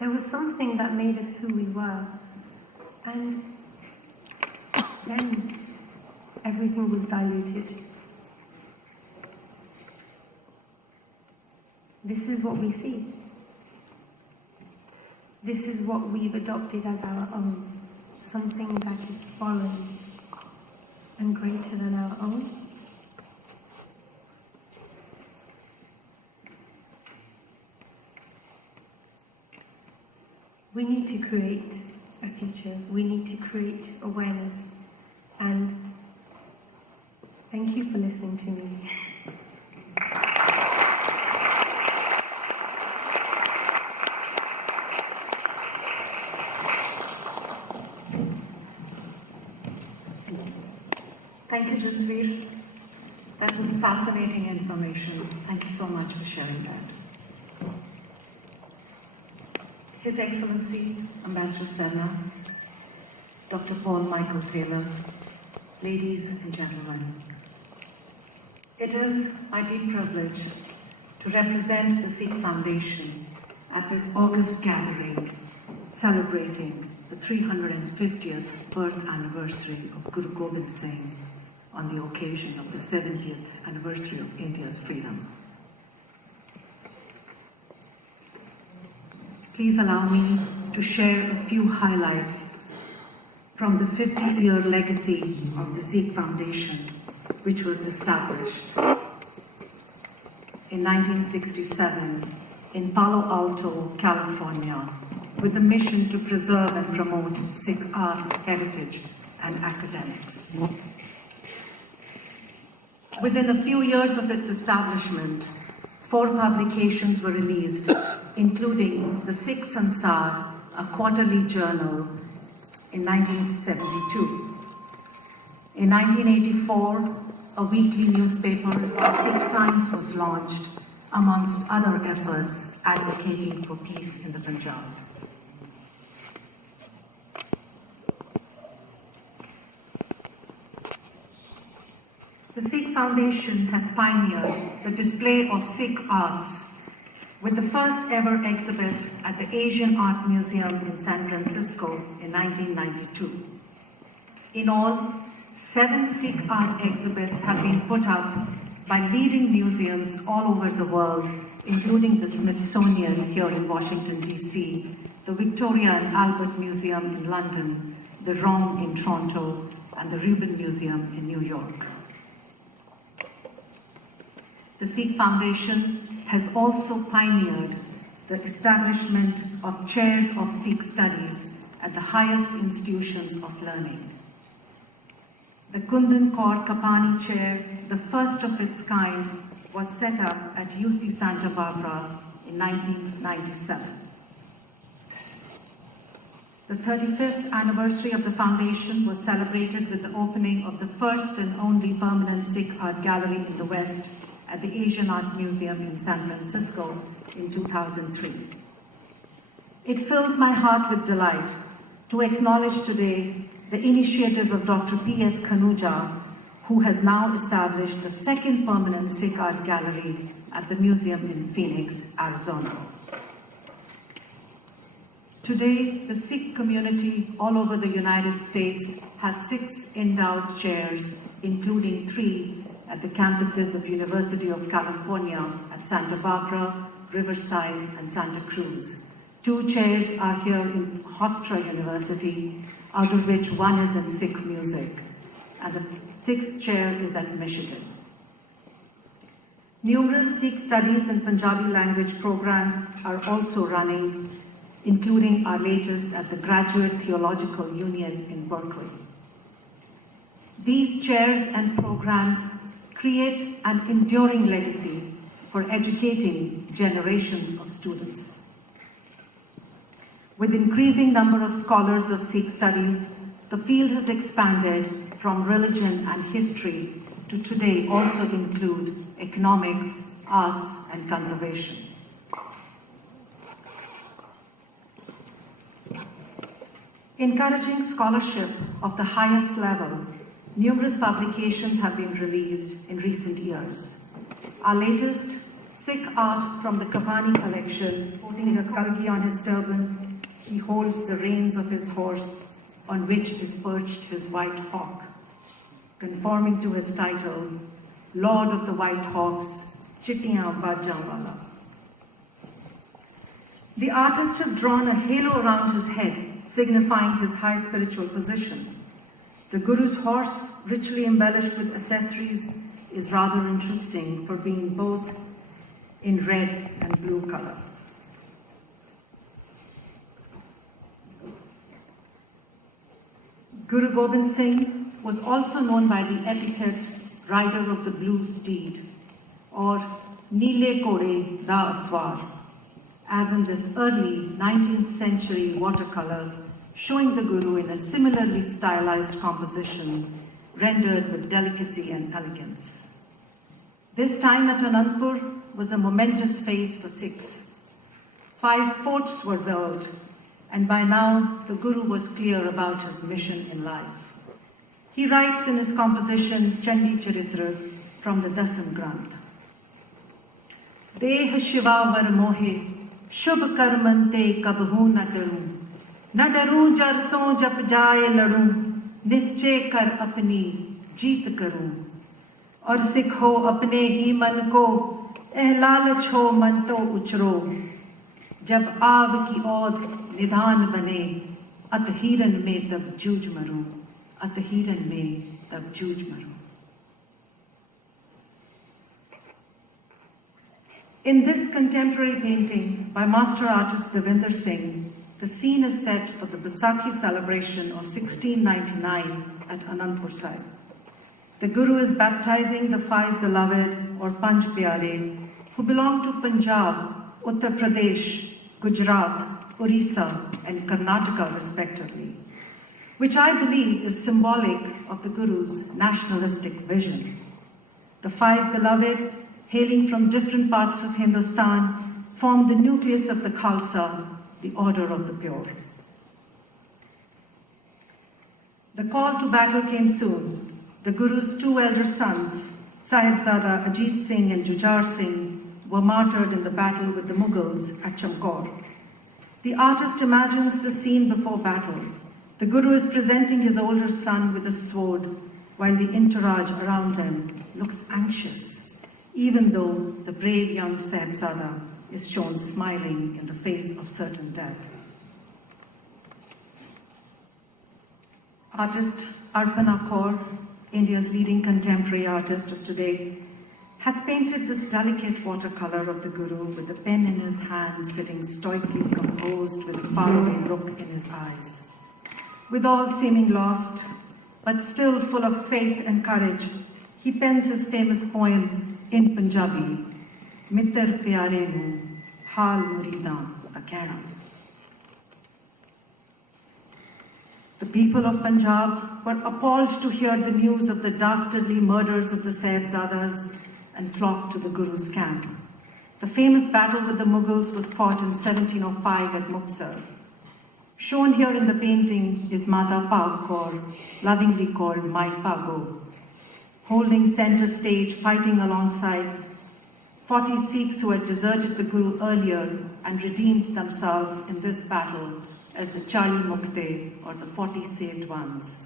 There was something that made us who we were. And then everything was diluted. This is what we see. This is what we've adopted as our own. Something that is foreign and greater than our own. We need to create a future. We need to create awareness. And thank you for listening to me. Thank you, Jasveer. That was fascinating information. Thank you so much for sharing that. His Excellency, Ambassador Sarna, Dr. Paul Michael Taylor, ladies and gentlemen, it is my deep privilege to represent the Sikh Foundation at this August gathering celebrating the 350th birth anniversary of Guru Gobind Singh on the occasion of the 70th anniversary of India's freedom. Please allow me to share a few highlights from the 50-year legacy of the Sikh Foundation, which was established in 1967 in Palo Alto, California, with the mission to preserve and promote Sikh arts, heritage, and academics. Within a few years of its establishment, 4 publications were released, including the Sikh Sansar, a quarterly journal, in 1972. In 1984, a weekly newspaper, the Sikh Times, was launched, amongst other efforts advocating for peace in the Punjab. The Sikh Foundation has pioneered the display of Sikh arts with the first ever exhibit at the Asian Art Museum in San Francisco in 1992. In all, 7 Sikh art exhibits have been put up by leading museums all over the world, including the Smithsonian here in Washington, D.C., the Victoria and Albert Museum in London, the ROM in Toronto, and the Rubin Museum in New York. The Sikh Foundation has also pioneered the establishment of chairs of Sikh studies at the highest institutions of learning. The Kundan Kaur Kapani chair, the first of its kind, was set up at UC Santa Barbara in 1997. The 35th anniversary of the foundation was celebrated with the opening of the first and only permanent Sikh art gallery in the West at the Asian Art Museum in San Francisco in 2003. It fills my heart with delight to acknowledge today the initiative of Dr. P.S. Khanuja, who has now established the second permanent Sikh art gallery at the museum in Phoenix, Arizona. Today, the Sikh community all over the United States has 6 endowed chairs, including 3 at the campuses of University of California at Santa Barbara, Riverside, and Santa Cruz. 2 chairs are here in Hofstra University, out of which 1 is in Sikh music, and the 6th chair is at Michigan. Numerous Sikh studies and Punjabi language programs are also running, including our latest at the Graduate Theological Union in Berkeley. These chairs and programs create an enduring legacy for educating generations of students. With increasing number of scholars of Sikh studies, the field has expanded from religion and history to today also include economics, arts, and conservation. Encouraging scholarship of the highest level, numerous publications have been released in recent years. Our latest, Sikh art from the Kapani collection, holding a kalgi on his turban, he holds the reins of his horse, on which is perched his white hawk, conforming to his title, Lord of the White Hawks, Chittiyan Bajjan Wala. The artist has drawn a halo around his head, signifying his high spiritual position. The Guru's horse, richly embellished with accessories, is rather interesting for being both in red and blue color. Guru Gobind Singh was also known by the epithet Rider of the Blue Steed, or Neele Kode Da Aswar, as in this early 19th century watercolor showing the Guru in a similarly stylized composition rendered with delicacy and elegance. This time at Anandpur was a momentous phase for Sikhs. 5 forts were built, and by now the Guru was clear about his mission in life. He writes in his composition Chandi Charitra from the Dasam Granth. Deh Shiva var mohe, shubh karmante kabhu na karu, na daru jar so jap jaye laru, nischay kar apni jeet karu. और सिख हो अपने ही मन को एहलालच हो मन तो उचरो जब आग की औध निदान बने अतहीरन में तब जूझ मरो अतहीरन में तब जूझ मरो. In this contemporary painting by master artist Gobind Singh, the scene is set for the Baisakhi celebration of 1699 at Anandpur Sahib. The Guru is baptizing the 5 beloved or Panch Pyare who belong to Punjab, Uttar Pradesh, Gujarat, Orissa and Karnataka respectively, which I believe is symbolic of the Guru's nationalistic vision. The 5 beloved, hailing from different parts of Hindustan, form the nucleus of the Khalsa, the order of the pure. The call to battle came soon. The Guru's 2 elder sons, Sahibzada Ajit Singh and Jujar Singh, were martyred in the battle with the Mughals at Chamkaur. The artist imagines the scene before battle. The Guru is presenting his older son with a sword, while the entourage around them looks anxious, even though the brave young Sahibzada is shown smiling in the face of certain death. Artist Arpana Kaur, India's leading contemporary artist of today, has painted this delicate watercolor of the Guru with the pen in his hand, sitting stoically composed with a faraway look in his eyes. With all seeming lost, but still full of faith and courage, he pens his famous poem in Punjabi, Mittar Pyare Nu, Hal Muridan Akana. The people of Punjab were appalled to hear the news of the dastardly murders of the Sahibzadas and flocked to the Guru's camp. The famous battle with the Mughals was fought in 1705 at Muktsar. Shown here in the painting is Mata Pag Kaur, lovingly called Mai Pago, holding center stage, fighting alongside 40 Sikhs who had deserted the Guru earlier and redeemed themselves in this battle as the Chali Mukte, or the 40 saved ones.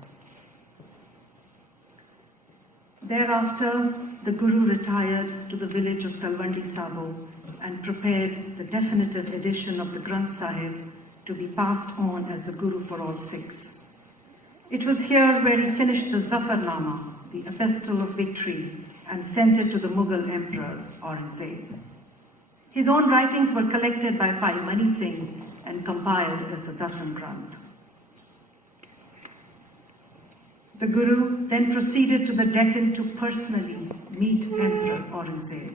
Thereafter, the Guru retired to the village of Talwandi Sabo and prepared the definitive edition of the Granth Sahib to be passed on as the Guru for all Sikhs. It was here where he finished the Zafarnama, the epistle of victory, and sent it to the Mughal Emperor Aurangzeb. His own writings were collected by Bhai Mani Singh and compiled as the Dasam Granth. The Guru then proceeded to the Deccan to personally meet Emperor Aurangzeb.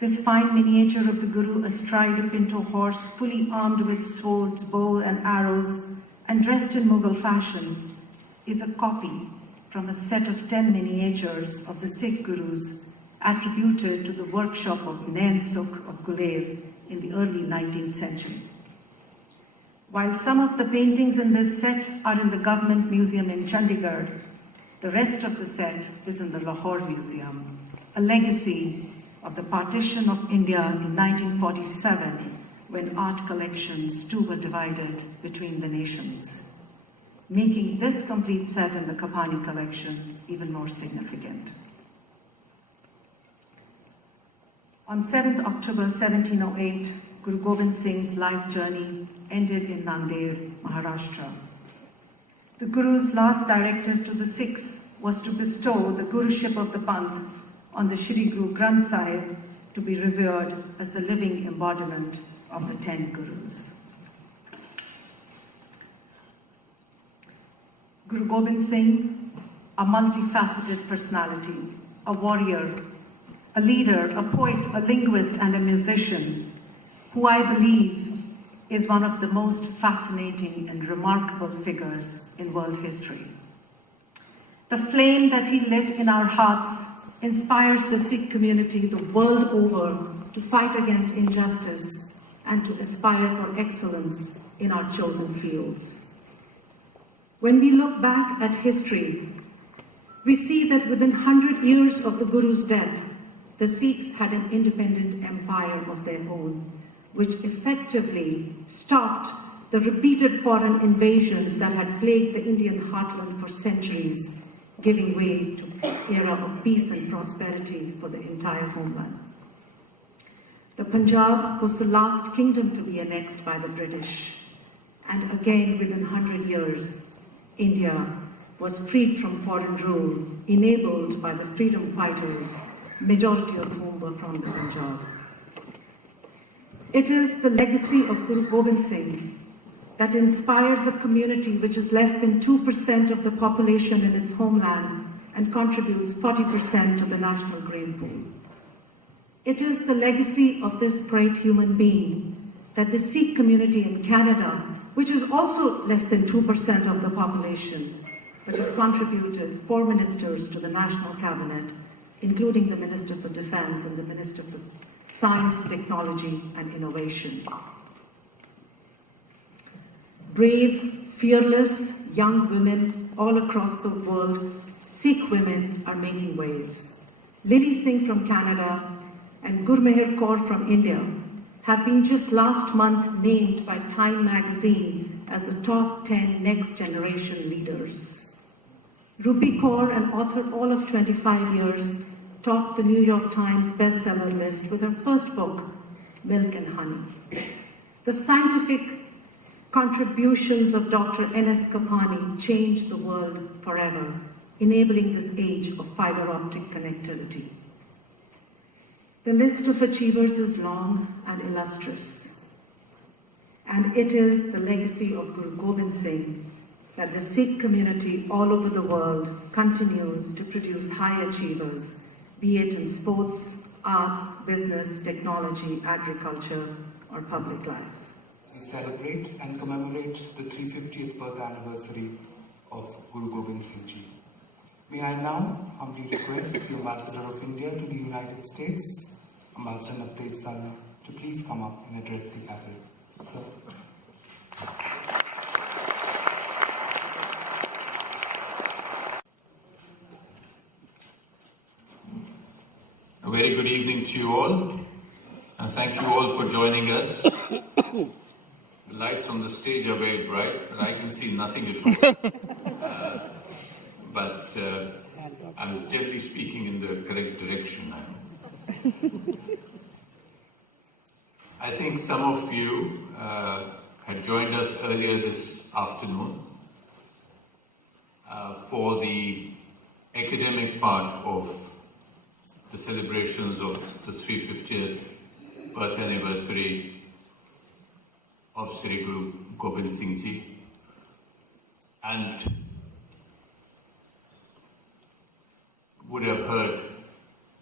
This fine miniature of the Guru astride a pinto horse, fully armed with swords, bow and arrows, and dressed in Mughal fashion, is a copy from a set of 10 miniatures of the Sikh Gurus attributed to the workshop of Nain Sukh of Guler in the early 19th century. While some of the paintings in this set are in the Government Museum in Chandigarh, the rest of the set is in the Lahore Museum, a legacy of the partition of India in 1947, when art collections too were divided between the nations, making this complete set in the Kapani collection even more significant. On 7th October 1708, Guru Gobind Singh's life journey ended in Nanded, Maharashtra. The Guru's last directive to the Sikhs was to bestow the Guruship of the Panth on the Shri Guru Granth Sahib to be revered as the living embodiment of the 10 Gurus. Guru Gobind Singh, a multifaceted personality, a warrior, a leader, a poet, a linguist, and a musician, who I believe is one of the most fascinating and remarkable figures in world history. The flame that he lit in our hearts inspires the Sikh community the world over to fight against injustice and to aspire for excellence in our chosen fields. When we look back at history, we see that within 100 years of the Guru's death, the Sikhs had an independent empire of their own, which effectively stopped the repeated foreign invasions that had plagued the Indian heartland for centuries, giving way to an era of peace and prosperity for the entire homeland. The Punjab was the last kingdom to be annexed by the British, and again within 100 years, India was freed from foreign rule, enabled by the freedom fighters, majority of whom were from the Punjab. It is the legacy of Guru Gobind Singh that inspires a community which is less than 2% of the population in its homeland and contributes 40% to the national grain pool. It is the legacy of this great human being that the Sikh community in Canada, which is also less than 2% of the population, but has contributed 4 ministers to the national cabinet, including the Minister for Defense and the Minister for Science, Technology and Innovation. Brave, fearless, young women all across the world, Sikh women are making waves. Lily Singh from Canada and Gurmehar Kaur from India have been just last month named by Time magazine as the top 10 next generation leaders. Rupi Kaur, an author all of 25 years, topped the New York Times bestseller list with her first book, Milk and Honey. The scientific contributions of Dr. N.S. Kapani changed the world forever, enabling this age of fiber optic connectivity. The list of achievers is long and illustrious, and it is the legacy of Guru Gobind Singh that the Sikh community all over the world continues to produce high achievers, be it in sports, arts, business, technology, agriculture, or public life. We celebrate and commemorate the 350th birth anniversary of Guru Gobind Singh Ji. May I now humbly request the Ambassador of India to the United States, Ambassador Navtej Sarna, to please come up and address the gathering. Sir. A very good evening to you all, and thank you all for joining us. The lights on the stage are very bright, and I can see nothing at all. But I'm generally speaking in the correct direction now. I think some of you had joined us earlier this afternoon for the academic part of the celebrations of the 350th birth anniversary of Sri Guru Gobind Singh Ji, and would have heard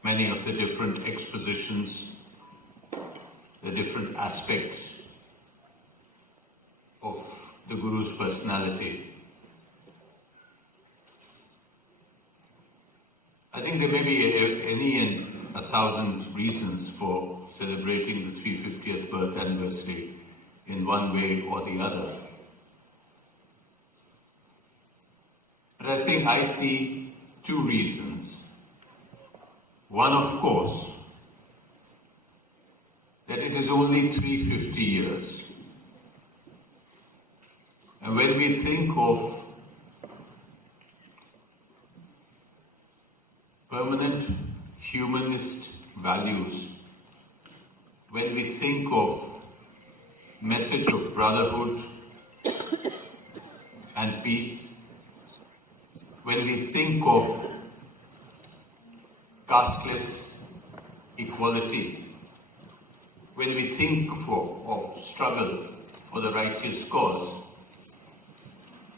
many of the different expositions, the different aspects of the Guru's personality. I think there may be any and 1,000 reasons for celebrating the 350th birth anniversary in one way or the other. But I think I see 2 reasons. One, of course, that it is only 350 years. And when we think of permanent humanist values, when we think of message of brotherhood and peace, when we think of casteless equality, when we think of struggle for the righteous cause,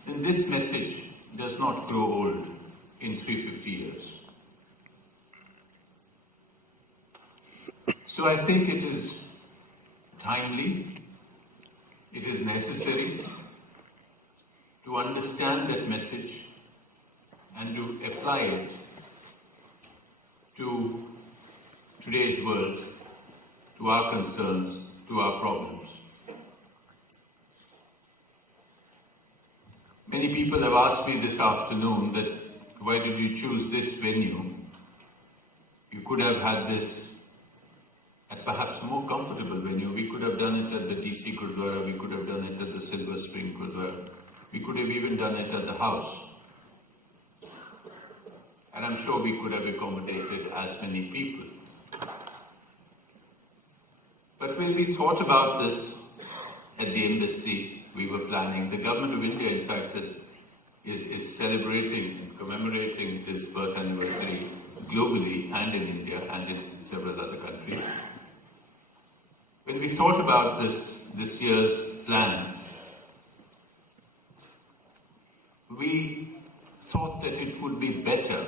then this message does not grow old in 350 years. So I think it is timely, it is necessary to understand that message, and to apply it to today's world, to our concerns, to our problems. Many people have asked me this afternoon that why did you choose this venue? You could have had this at perhaps a more comfortable venue. We could have done it at the DC Gurdwara, we could have done it at the Silver Spring Gurdwara, we could have even done it at the house. And I'm sure we could have accommodated as many people. But when we thought about this at the embassy, we were planning, the government of India in fact is celebrating and commemorating this birth anniversary globally and in India and in several other countries. When we thought about this year's plan, we thought that it would be better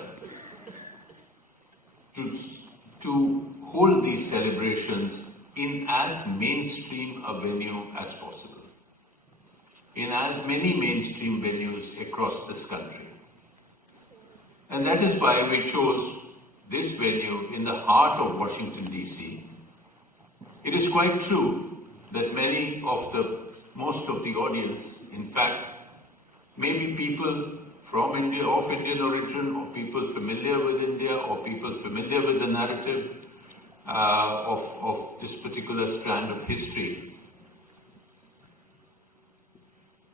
to hold these celebrations in as mainstream a venue as possible, in as many mainstream venues across this country. And that is why we chose this venue in the heart of Washington, DC. It is quite true that most of the audience, in fact, may be people from India, of Indian origin, or people familiar with India, or people familiar with the narrative of this particular strand of history.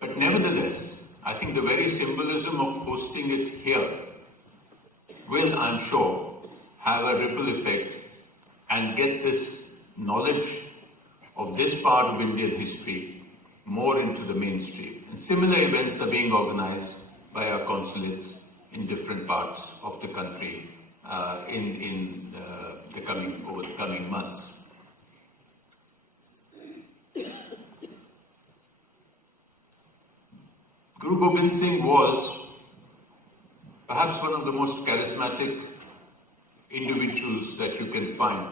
But nevertheless, I think the very symbolism of hosting it here will, I'm sure, have a ripple effect and get this knowledge of this part of Indian history more into the mainstream. And similar events are being organized by our consulates in different parts of the country over the coming months. Guru Gobind Singh was perhaps one of the most charismatic individuals that you can find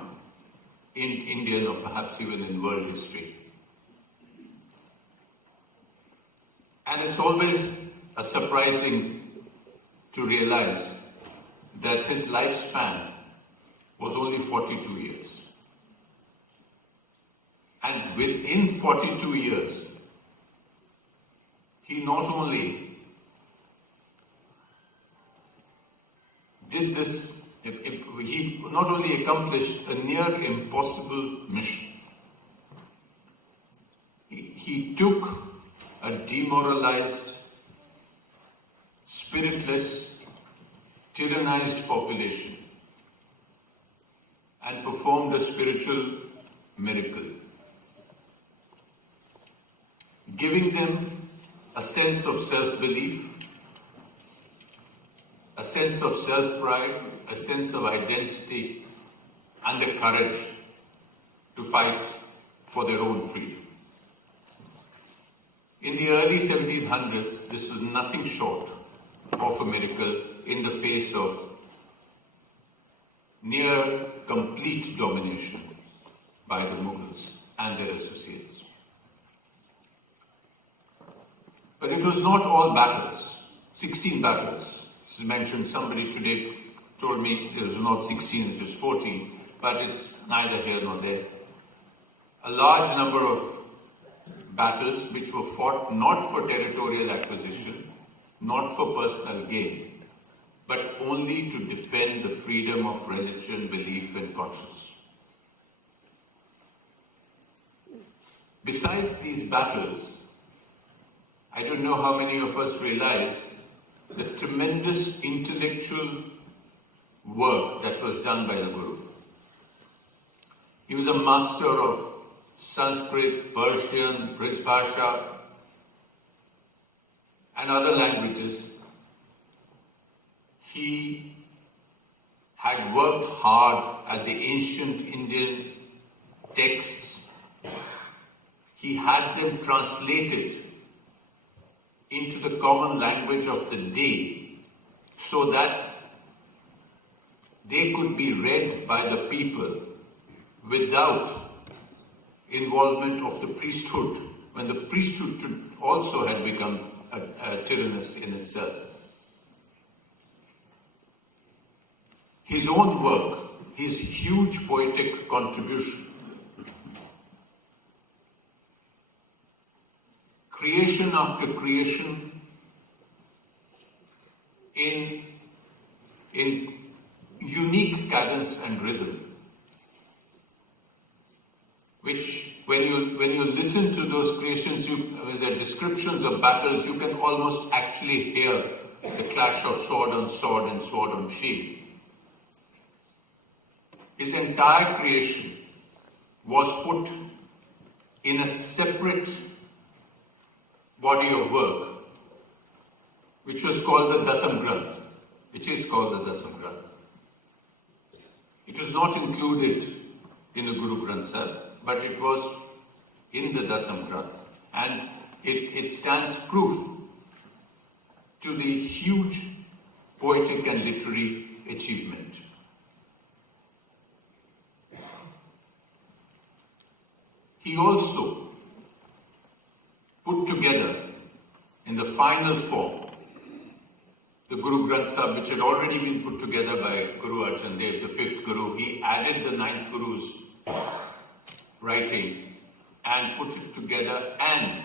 in Indian or perhaps even in world history. And it's always surprising to realize that his lifespan was only 42 years. And within 42 years, he not only did this, he not only accomplished a near impossible mission, he took a demoralized, spiritless, tyrannized population and performed a spiritual miracle, giving them a sense of self-belief, a sense of self-pride, a sense of identity, and the courage to fight for their own freedom. In the early 1700s, this was nothing short of a miracle in the face of near complete domination by the Mughals and their associates. But it was not all battles, 16 battles. This is mentioned, somebody today told me it was not 16, it was 14, but it's neither here nor there. A large number of battles which were fought not for territorial acquisition, not for personal gain, but only to defend the freedom of religion, belief, and conscience. Besides these battles, I don't know how many of us realize the tremendous intellectual work that was done by the Guru. He was a master of Sanskrit, Persian, Brij Bhasha, and other languages. He had worked hard at the ancient Indian texts. He had them translated into the common language of the day so that they could be read by the people without involvement of the priesthood, when the priesthood also had become tyrannous in itself. his own work, his huge poetic contribution, creation after creation in unique cadence and rhythm, which when you listen to those creations, the descriptions of battles, you can almost actually hear the clash of sword on sword and sword on shield. His entire creation was put in a separate body of work, which was called the Dasam Granth, which is called the Dasam Granth. It was not included in the Guru Granth Sahib, but it was in the Dasam Granth, and it stands proof to the huge poetic and literary achievement. He also put together in the final form the Guru Granth Sahib, which had already been put together by Guru Arjan Dev, the fifth Guru. He added the ninth Guru's writing and put it together and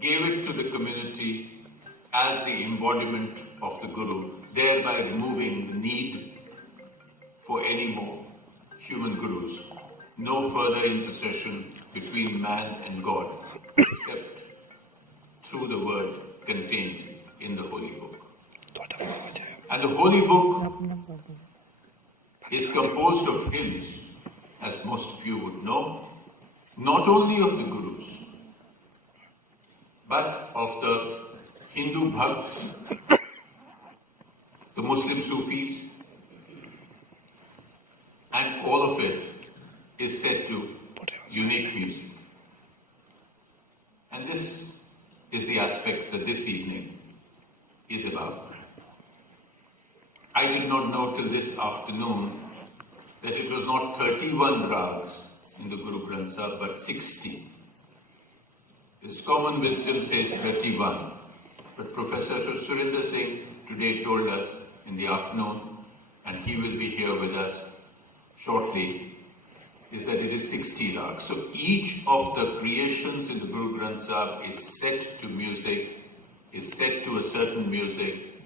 gave it to the community as the embodiment of the Guru, thereby removing the need for any more human gurus. No further intercession between man and God, except through the word contained in the Holy Book. And the Holy Book is composed of hymns, as most of you would know, not only of the Gurus, but of the Hindu Bhakts, the Muslim Sufis, and all of it is set to unique music. And this is the aspect that this evening is about. I did not know till this afternoon that it was not 31 rags in the Guru Granth Sahib, but 60. This common wisdom says 31. But Professor Surinder Singh today told us in the afternoon, and he will be here with us shortly, is that it is 60 rags. So each of the creations in the Guru Granth Sahib is set to music, is set to a certain music,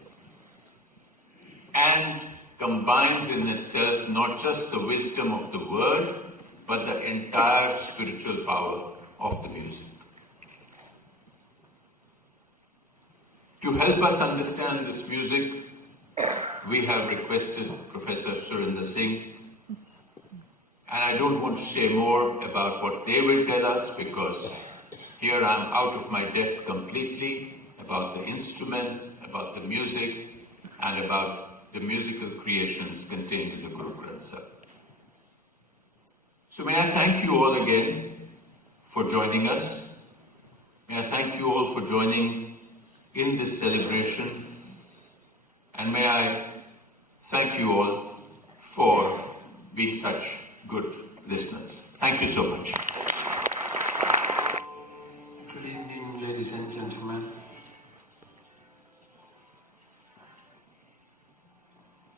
and combines in itself not just the wisdom of the word, but the entire spiritual power of the music. To help us understand this music, we have requested Professor Surinder Singh, and I don't want to say more about what they will tell us, because here I'm out of my depth completely about the instruments, about the music, and about the musical creations contained in the Guru Granth Sahib. So may I thank you all again for joining us. May I thank you all for joining in this celebration. And may I thank you all for being such good listeners. Thank you so much. Good evening, ladies and gentlemen.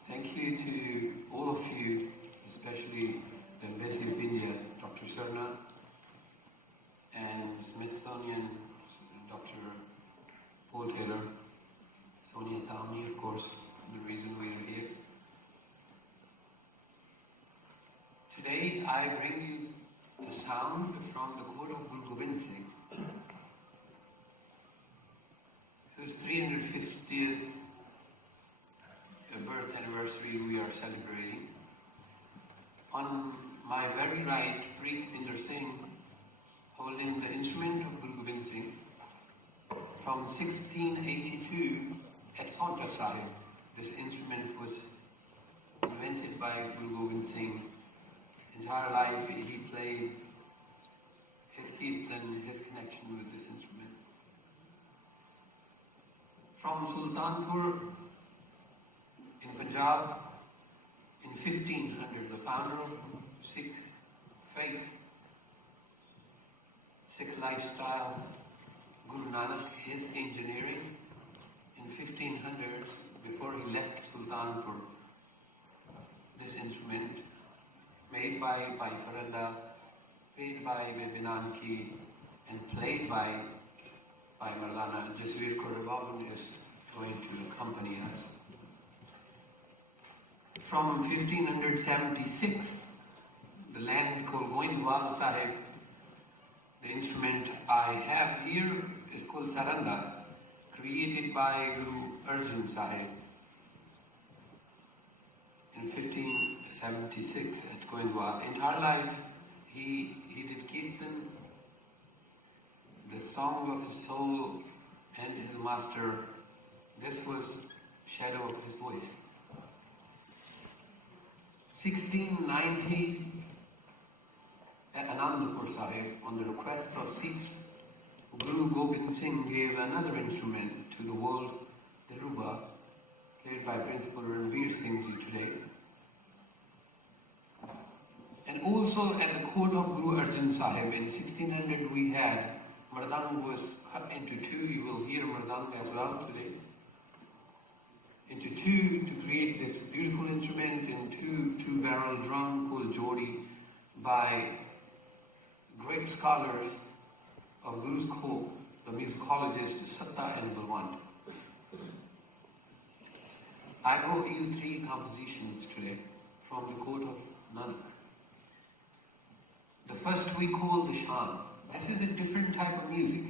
Thank you to all of you, especially the Embassy of India, Dr. Sarna, and Smithsonian, Dr. Paul Taylor, Sonia Tami, of course, the reason we are here. Today I bring you the sound from the court of Guru Gobind Singh, whose 350th birth anniversary we are celebrating. On my very right, Pritam S Saini, holding the instrument of Guru Gobind Singh from 1682 at Paonta Sahib. This instrument was invented by Guru Gobind Singh. Entire life he played his kirtan, his connection with this instrument. From Sultanpur in Punjab in 1500, the founder of Sikh faith, Sikh lifestyle, Guru Nanak, his engineering in 1500s, before he left Sultanpur, this instrument, made by Sarna, played by Binanki, and played by Mardana. Jasveer Kaur is going to accompany us. From 1576, the land called Goindwal Sahib, the instrument I have here is called Saranda, created by Guru Arjan Sahib in 1576 at Goindwal. Entire life he did Kirtan, the song of his soul and his master. This was shadow of his voice. 1690 at Anandapur Sahib, on the request of Sikhs, Guru Gobind Singh gave another instrument to the world, the ruba, played by Principal Ranveer Singh Ji today. And also at the court of Guru Arjan Sahib in 1600 we had Mardang was cut into two. You will hear Mardang as well today. Into two to create this beautiful instrument in two-barrel drum called Jodi by great scholars of Guru's court, the musicologists Satta and Balwant. I brought you 3 compositions today from the court of Nanak. The first we call the Shan. This is a different type of music.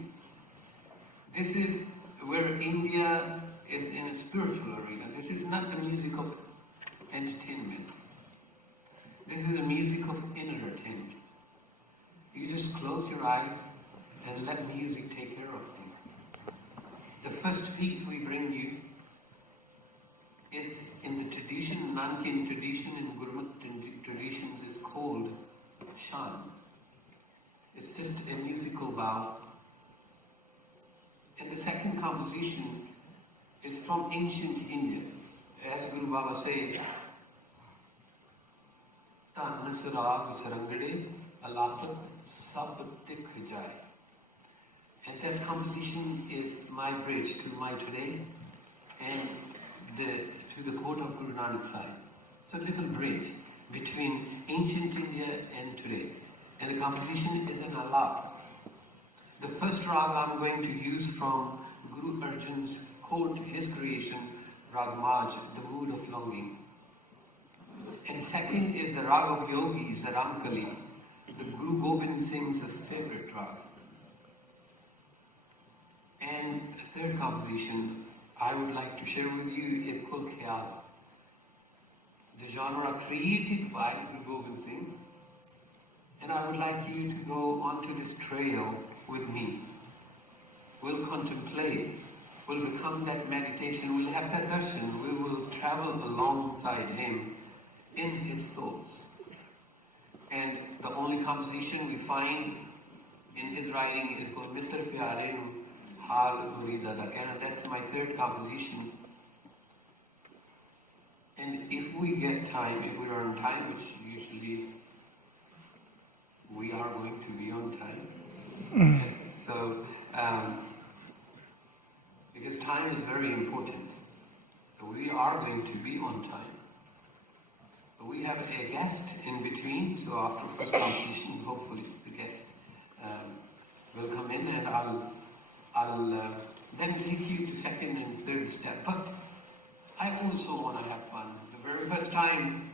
This is where India is in a spiritual arena. This is not the music of entertainment. This is the music of inner attainment. You just close your eyes and let music take care of things. The first piece we bring you is in the tradition, Nankin tradition, in Gurmat traditions is called Shan. It's just a musical bow. And the second composition is from ancient India. As Guru Baba says, Tan Sarag Sarangade Alapat Sab Dikh Jai. And that composition is my bridge to my today and to the court of Guru Nanak Sahib. It's a little bridge between ancient India and today. And the composition is an alap. The first rag I'm going to use from Guru Arjan's court, his creation, Rag Maj, the mood of longing. And second is the rag of yogis, the Ramkali, the Guru Gobind Singh's favorite rag. And the third composition I would like to share with you is called Khyal, the genre created by Guru Gobind Singh. And I would like you to go onto this trail with me. We'll contemplate, we'll become that meditation, we'll have that darshan, we will travel alongside him in his thoughts. And the only composition we find in his writing is called Mitar Pyare Nu Hal Murida Da Kehna. That's my third composition. And if we get time, if we are on time, which usually we are going to be on time. So, because time is very important. So we are going to be on time. But we have a guest in between, so after first composition, hopefully the guest will come in and I'll then take you to second and third step. But I also want to have fun. The very first time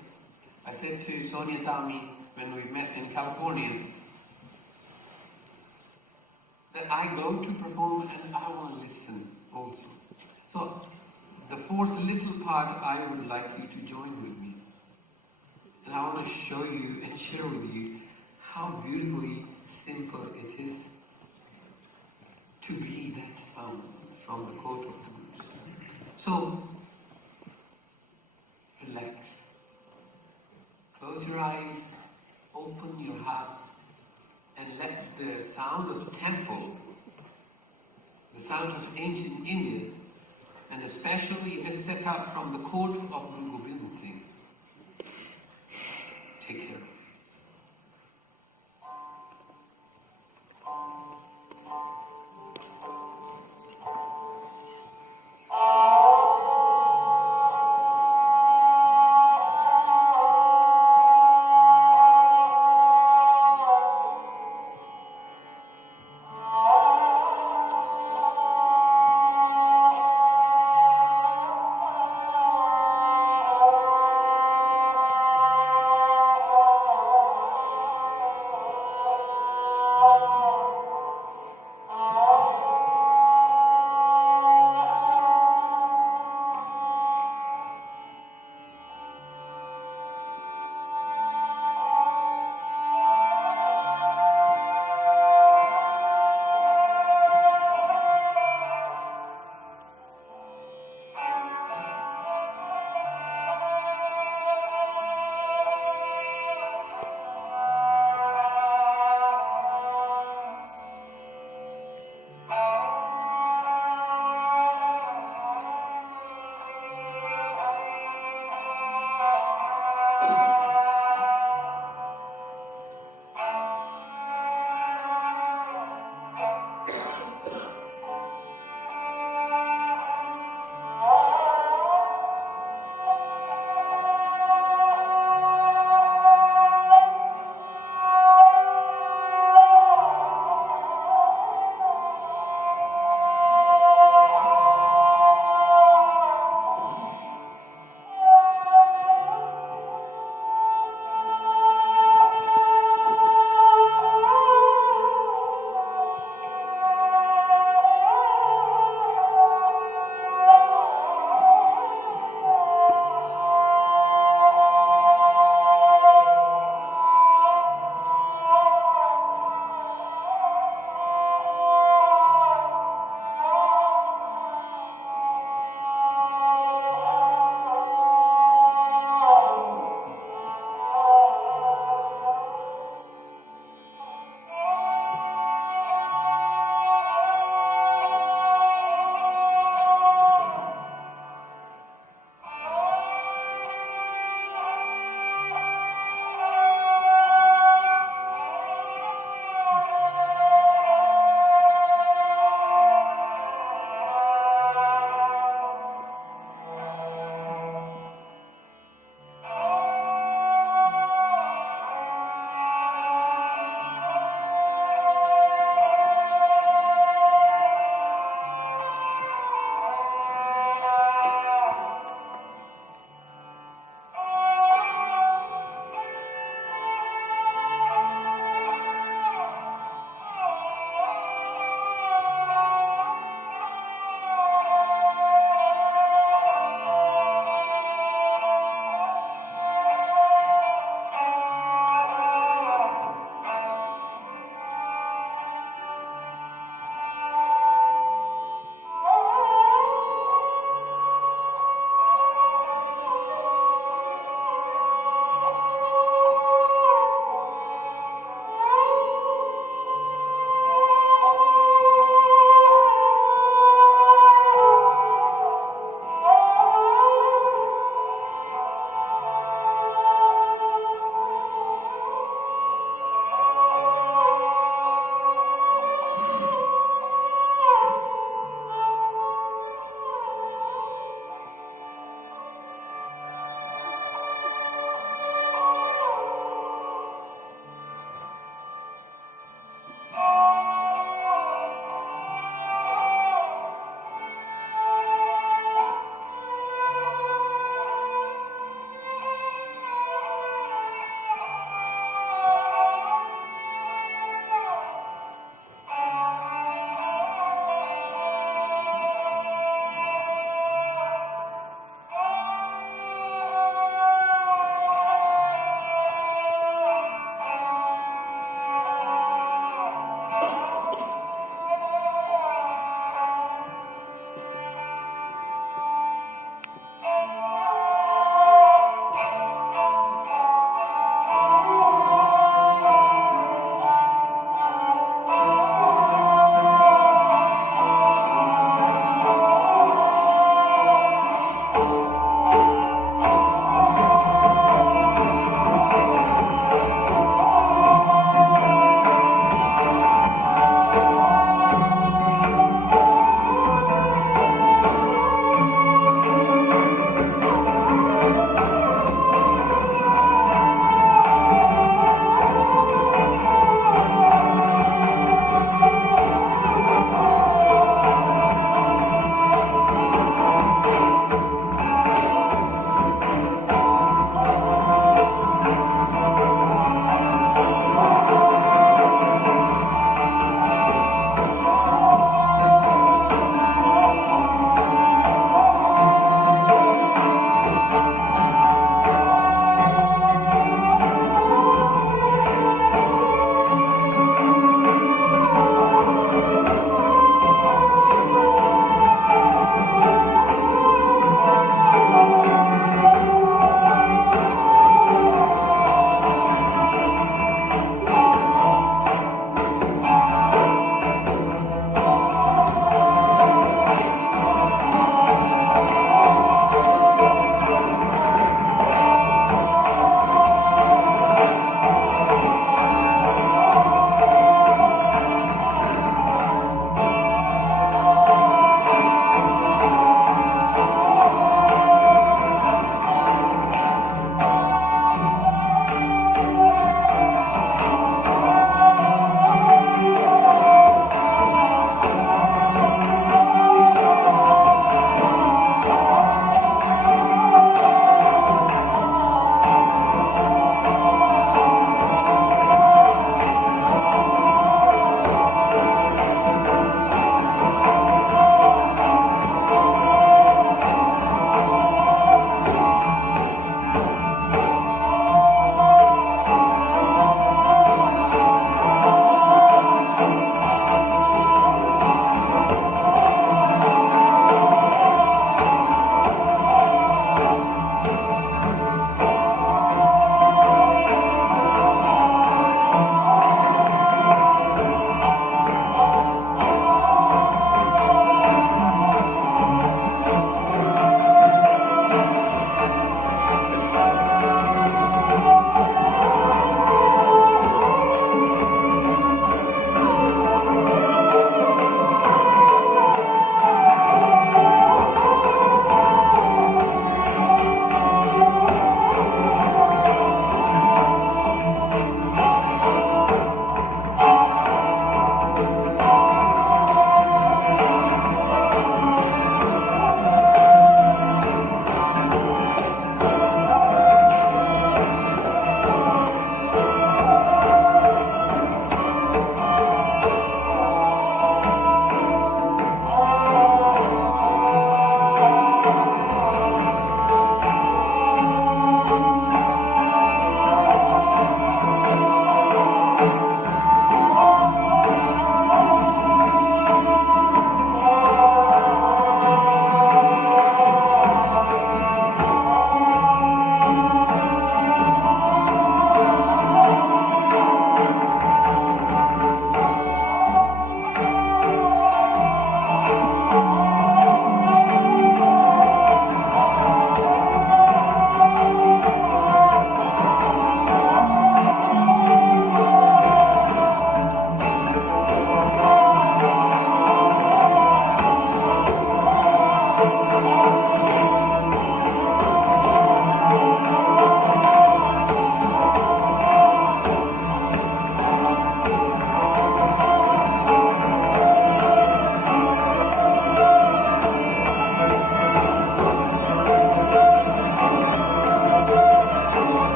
I said to Sonia Tami, when we met in California, that I go to perform and I want to listen also. So the fourth little part, I would like you to join with me. And I want to show you and share with you how beautifully simple it is to be that sound from the court of the Gurus. So relax. Close your eyes. Open your heart and let the sound of temple, the sound of ancient India, and especially this setup from the court of Guru Gobind Singh, take care of you.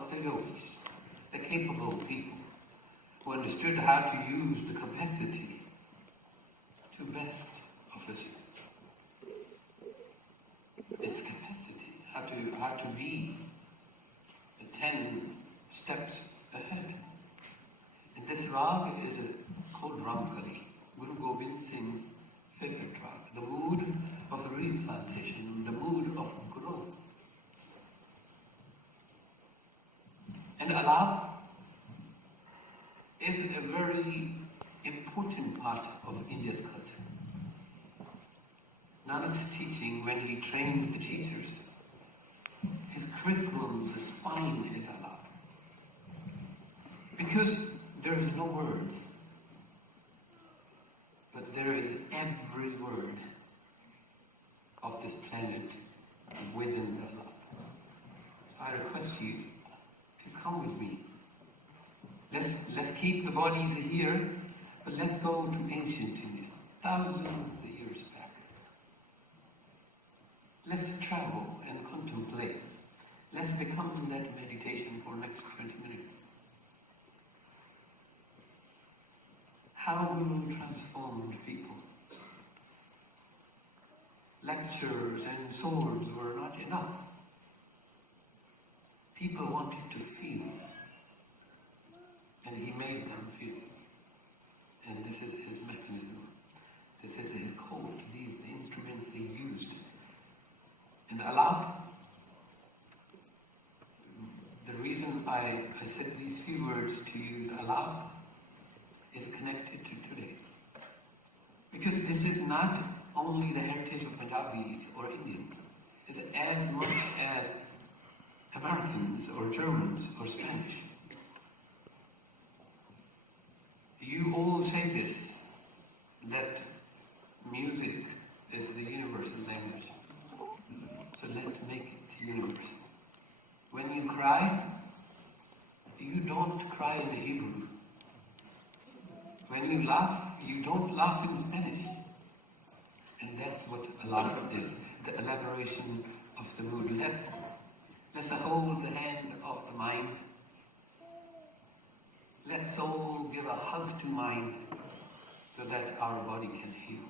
of the yogis, the capable people who understood how to use the capacity to best of its capacity, how to be 10 steps ahead. And this rag is called Ramkali, Guru Gobind Singh's favorite rag, the mood of replantation, the mood of growth. And Alap is a very important part of India's culture. Nanak's teaching, when he trained the teachers, his curriculum, the spine is Alap. Because there is no words, but there is every word of this planet within the Alap. So I request you to come with me. Let's keep the bodies here, but let's go to ancient India, thousands of years back. Let's travel and contemplate. Let's become in that meditation for the next 20 minutes. How Guru transformed people. Lectures and swords were not enough. People wanted to feel. And he made them feel. And this is his mechanism. This is his code. These are the instruments he used. And Alap, the reason I said these few words to you, Alap, is connected to today. Because this is not only the heritage of Punjabis or Indians. It's as much as Americans or Germans or Spanish. You all say this, that music is the universal language. So let's make it universal. When you cry, you don't cry in Hebrew. When you laugh, you don't laugh in Spanish. And that's what Alap is, the elaboration of the mood. Let's hold the hand of the mind. Let's all give a hug to mind so that our body can heal.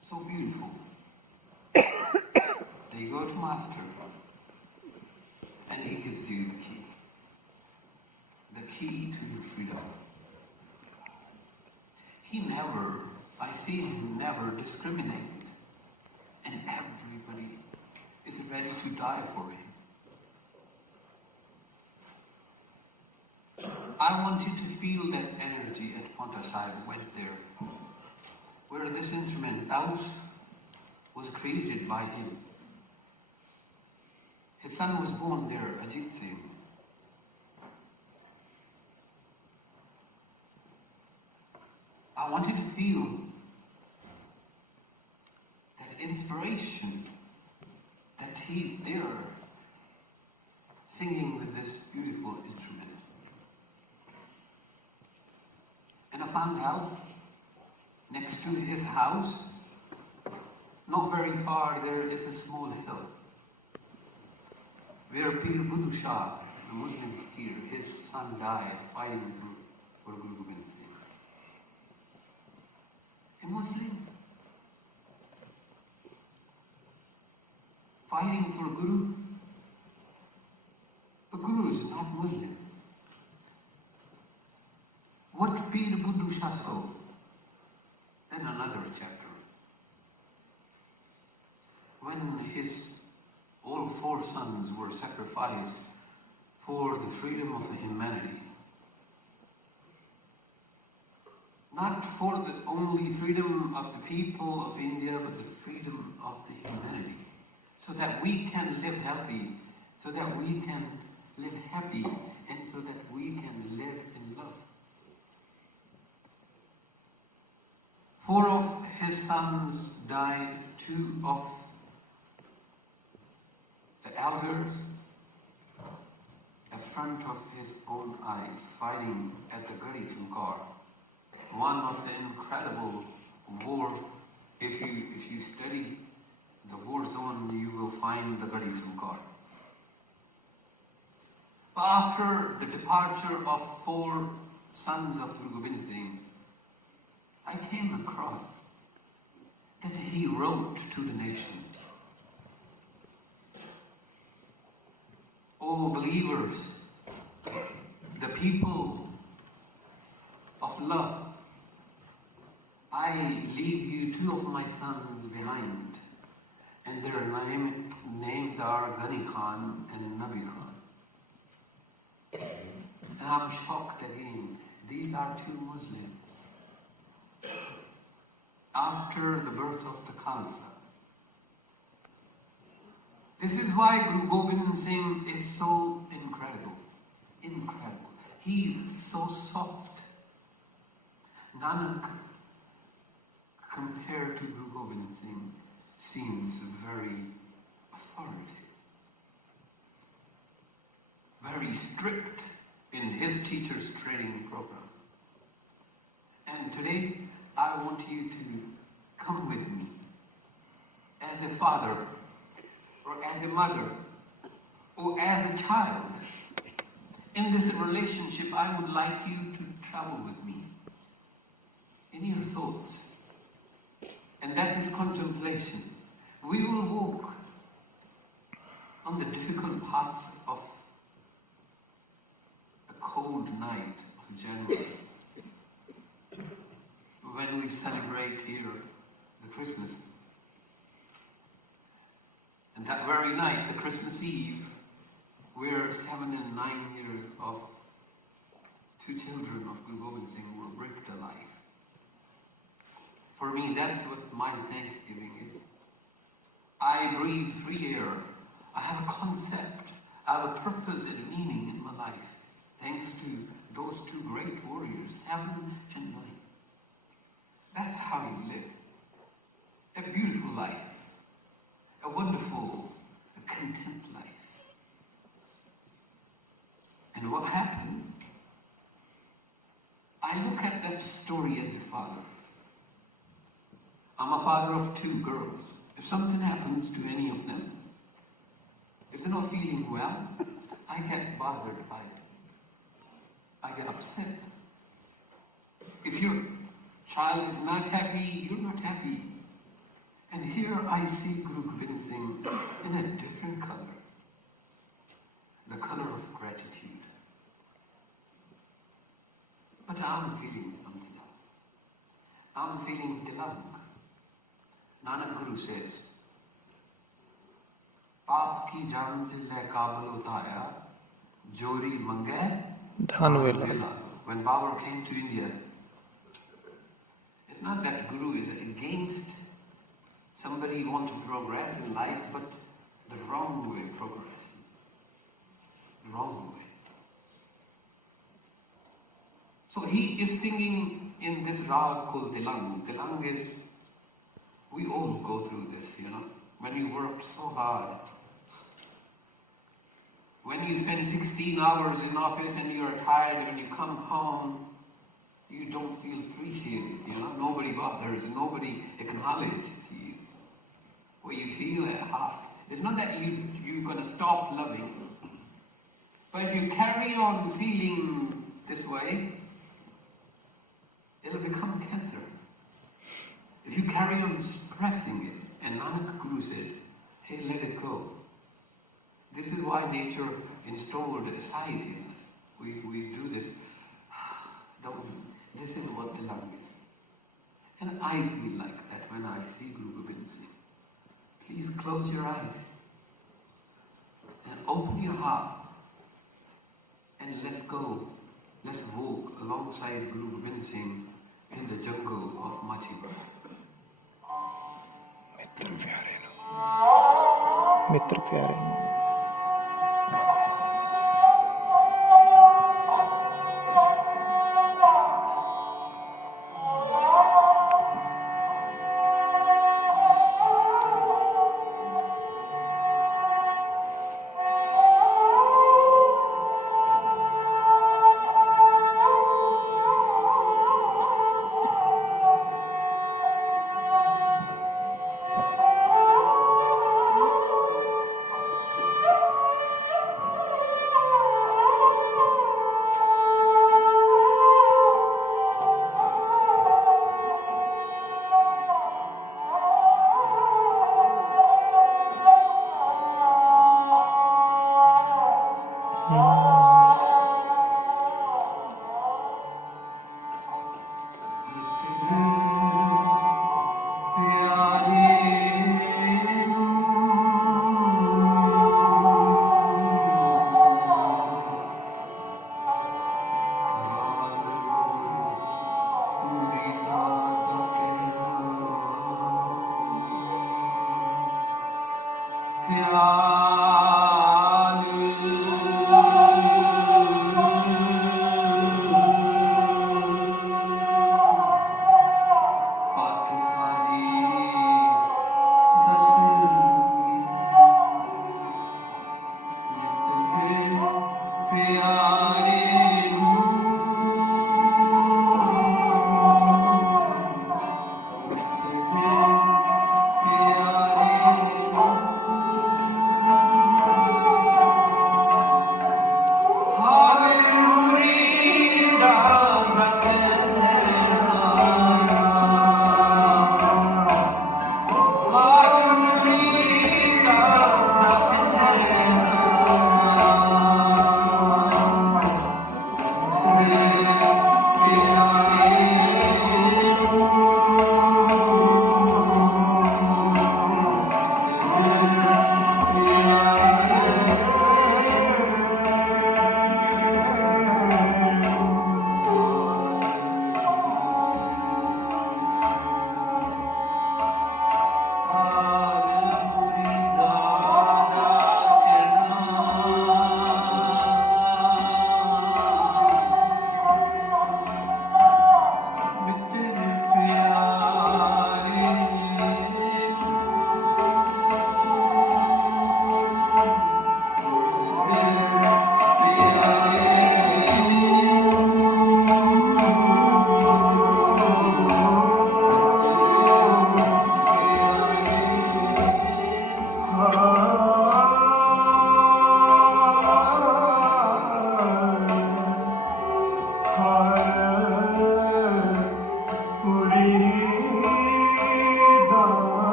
So beautiful. They go to Master, and he gives you the key to your freedom. I see him never discriminate, and everybody is ready to die for him. I want you to feel that energy at Ponta Sahib went there, where this instrument, Taus, was created by him. His son was born there, Ajit Singh. I want you to feel that inspiration, that he's there singing with this beautiful instrument. And I found out next to his house, not very far, there is a small hill where Pir Buddha Shah, a Muslim fakir, his son died fighting for Guru Gobind Singh. A Muslim fighting for Guru, but Guru is not Muslim. What Pir Buddha Shah saw? Then another chapter. When his all 4 sons were sacrificed for the freedom of humanity, not for the only freedom of the people of India, but the freedom of the humanity, so that we can live healthy, so that we can live happy, and so that we can live in love. 4 of his sons died, 2 of the elders in front of his own eyes, fighting at the Gadi Tumkar. One of the incredible war. If you study the war zone, you will find the Gadi Tumkar. After the departure of 4 sons of Guru Gobind Singh, I came across that he wrote to the nation, "O believers, the people of love, I leave you 2 of my sons behind, and their names are Ghani Khan and Nabi Khan." And I'm shocked again. These are 2 Muslims. After the birth of the Khalsa. This is why Guru Gobind Singh is so incredible. Incredible. He is so soft. Nanak compared to Guru Gobind Singh seems very authoritative, very strict in his teacher's training program. And today, I want you to come with me as a father, or as a mother, or as a child. In this relationship, I would like you to travel with me in your thoughts. And that is contemplation. We will walk on the difficult paths of a cold night of January, when we celebrate here the Christmas. And that very night, the Christmas Eve, where 7 and 9 years of 2 children of Guru Gobind Singh were bricked alive. For me, that's what my Thanksgiving is. I breathe free air. I have a concept. I have a purpose and meaning in my life, thanks to those 2 great warriors, 7 and 9. That's how you live. A beautiful life. A wonderful, a content life. And what happened? I look at that story as a father. I'm a father of 2 girls. If something happens to any of them, if they're not feeling well, I get bothered by it. I get upset. If your child is not happy, you're not happy. And here I see Guru Gobind Singh in a different color. The color of gratitude. But I'm feeling something else. I'm feeling tilang. Nanak Guru says, Paap ki jaan se le kabal utaya, jori mangay dhan vela. When Baba came to India, it's not that Guru is against somebody who wants to progress in life, but the wrong way of progression. The wrong way. So he is singing in this rag called Tilang. Tilang is, we all go through this, when you work so hard. When you spend 16 hours in office and you're tired, when you come home, you don't feel appreciated, Nobody bothers, nobody acknowledges you. What you feel at heart. It's not that you're going to stop loving. But if you carry on feeling this way, it'll become cancer. If you carry on suppressing it, and Nanak Guru said, hey, let it go. This is why nature installed a satiety in us. We do this. This is what the love is. And I feel like that when I see Guru Gobind Singh. Please close your eyes and open your heart and let's go. Let's walk alongside Guru Gobind Singh in the jungle of Machiba. मित्र प्यारे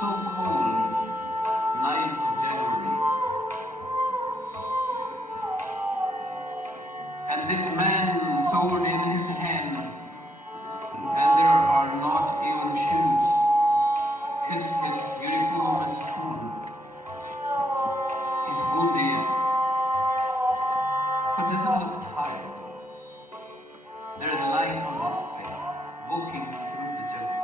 so cold 9th of January. And this man, sword in his hand, and there are not even shoes. His uniform is torn. He's wounded, but doesn't look tired. There is light on his face, walking through the jungle.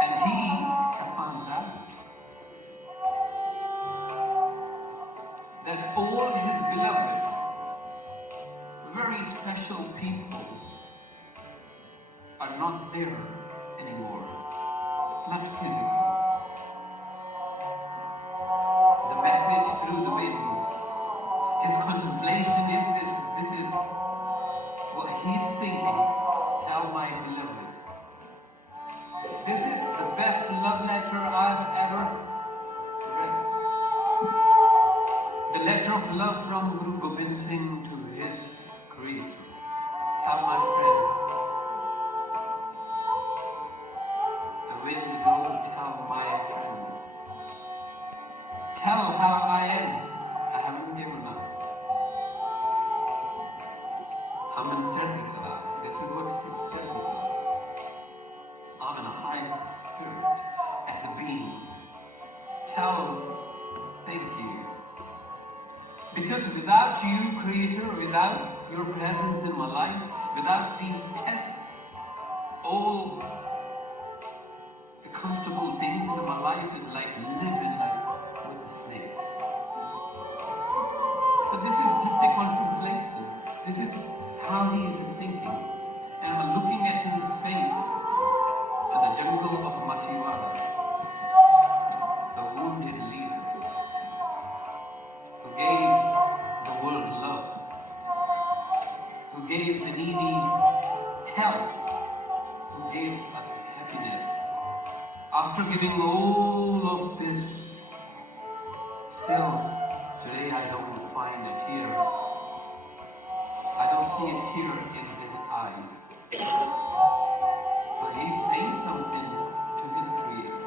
And he found out that all his beloved, very special people are not there anymore, not physically. The message through the wind, his contemplation is this is what he's thinking. Tell my beloved. This is the best love letter I've ever read. The letter of love from Guru Gobind Singh to his creator. Tell my friend. The wind go tell my friend. Tell how I am. I haven't given up. I'm in Chandikala. This is what it is, Chandikala. I'm in the highest spirit as a being. Tell, thank you. Because without you, Creator, without your presence in my life, without these tests, all the comfortable things in my life is like living like with the snakes. But this is just a contemplation. This is how he is thinking. And I'm looking at his face in the jungle of Machiwara, the wounded leader who gave the world love, who gave the needy health, who gave us happiness. After giving all of this, still today I don't find a tear. I don't see a tear in his eyes. But he's saying something to his Creator.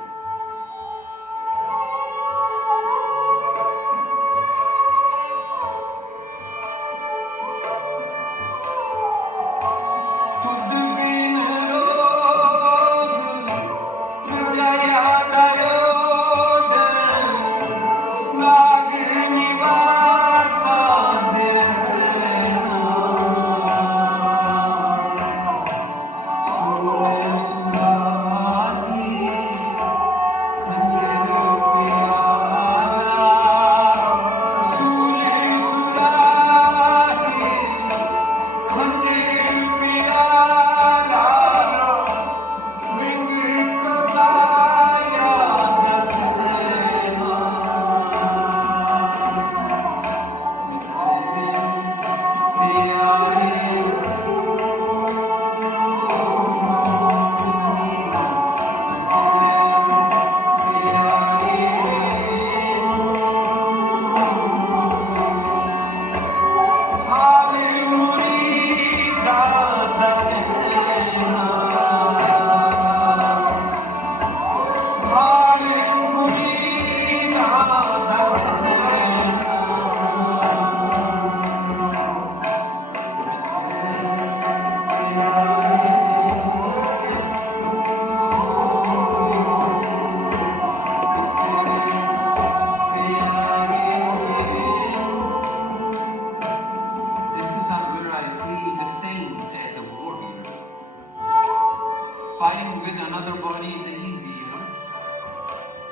Fighting with another body is easy, you know.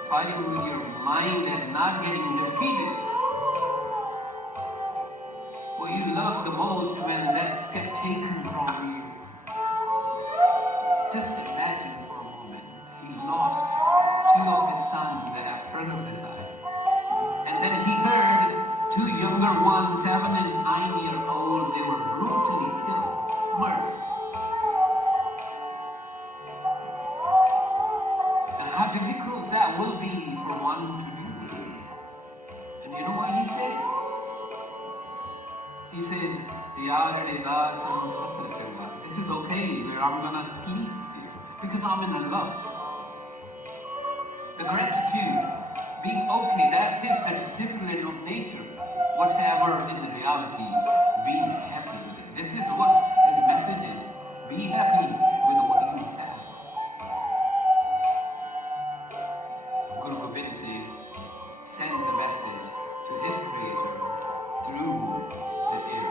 Fighting with your mind and not getting defeated. What you love the most when that's get taken from you. Just imagine for a moment, he lost 2 of his sons in front of his eyes. And then he heard 2 younger ones, 7 and 9-year-old, they were brutally killed, murdered. How difficult that will be for one to do. And you know what he says? He says, this is okay, where I'm gonna sleep here. because I'm in Allah. The gratitude, being okay, that is the discipline of nature. Whatever is a reality, being happy with it. This is what his message is. Be happy with what you have. Guru Gobind Singh sent the message to his creator through the air.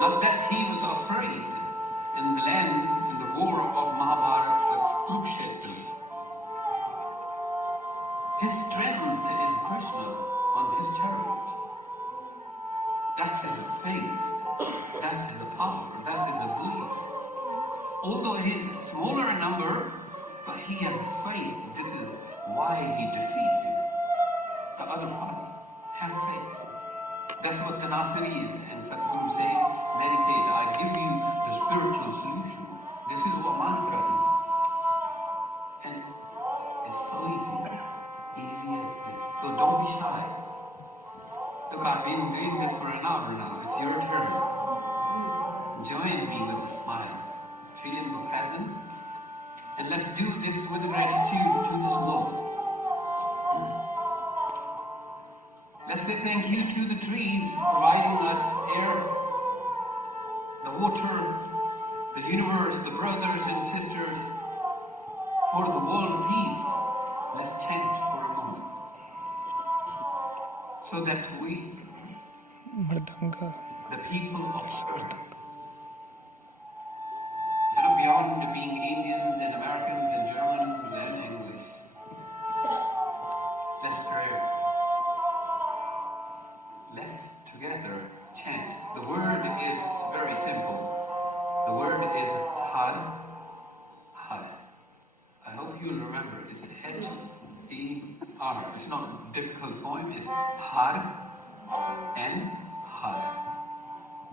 Not that he was afraid in the land, in the war of Mahabharata, the Kurukshetra. His strength is Krishna on his chariot. That's his faith, that's his power, that's his belief. Although he's smaller in number, but he had faith. This is why he defeated the other party. Have faith. That's what tenacity is. And Sadhguru says, meditate, I give you the spiritual solution. This is what mantra is. And it's so easy. Easy as this. So don't be shy. Look, I've been doing this for an hour now. It's your turn. Join me with a smile. Feel in the presence. And let's do this with gratitude to this world. Let's say thank you to the trees providing us air, the water, the universe, the brothers and sisters, for the world peace. Let's chant for a moment. So that we, the people of earth, beyond being Indians and Americans and Germans and English, let's pray. Let's together chant. The word is very simple. The word is Har, Har. I hope you'll remember. It's H-E-R. It's not a difficult poem. It's Har and Har.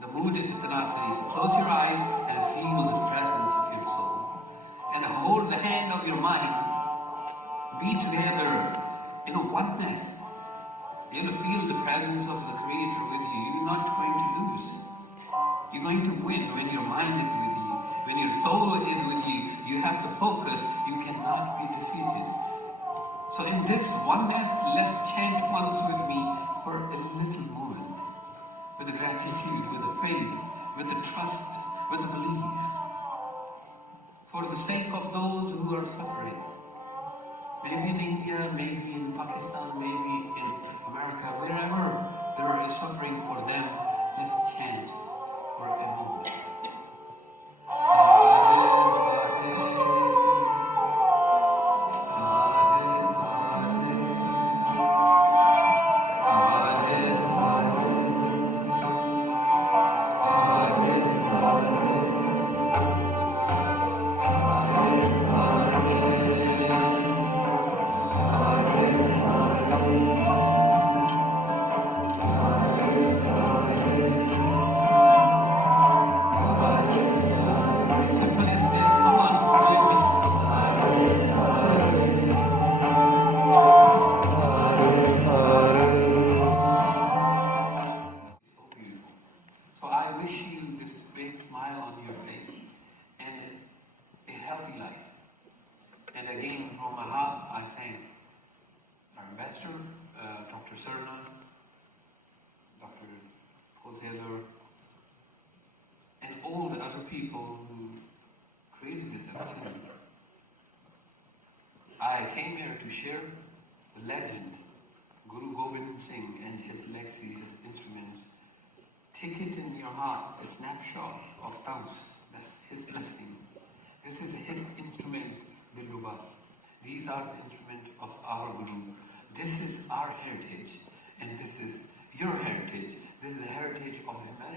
The mood is tenacity. So close your eyes and feel the presence of your soul. the hand of your mind, be together in a oneness. You'll feel the presence of the Creator with you. You're not going to lose. You're going to win when your mind is with you. When your soul is with you, you have to focus. You cannot be defeated. So in this oneness, let's chant once with me for a little moment. With the gratitude, with the faith, with the trust, with the belief. For the sake of those who are suffering. Maybe in India, maybe in Pakistan, maybe in America, wherever there is suffering for them, let's chant for a moment. Dr. Sarna, Dr. Taylor, and all the other people who created this opportunity. I came here to share the legend, Guru Gobind Singh and his legacy, his instruments. Take it in your heart, a snapshot of Taus, that's his blessing. This is his instrument, Biluba. These are the instruments of our Guru. This is our heritage, and this is your heritage. This is the heritage of humanity.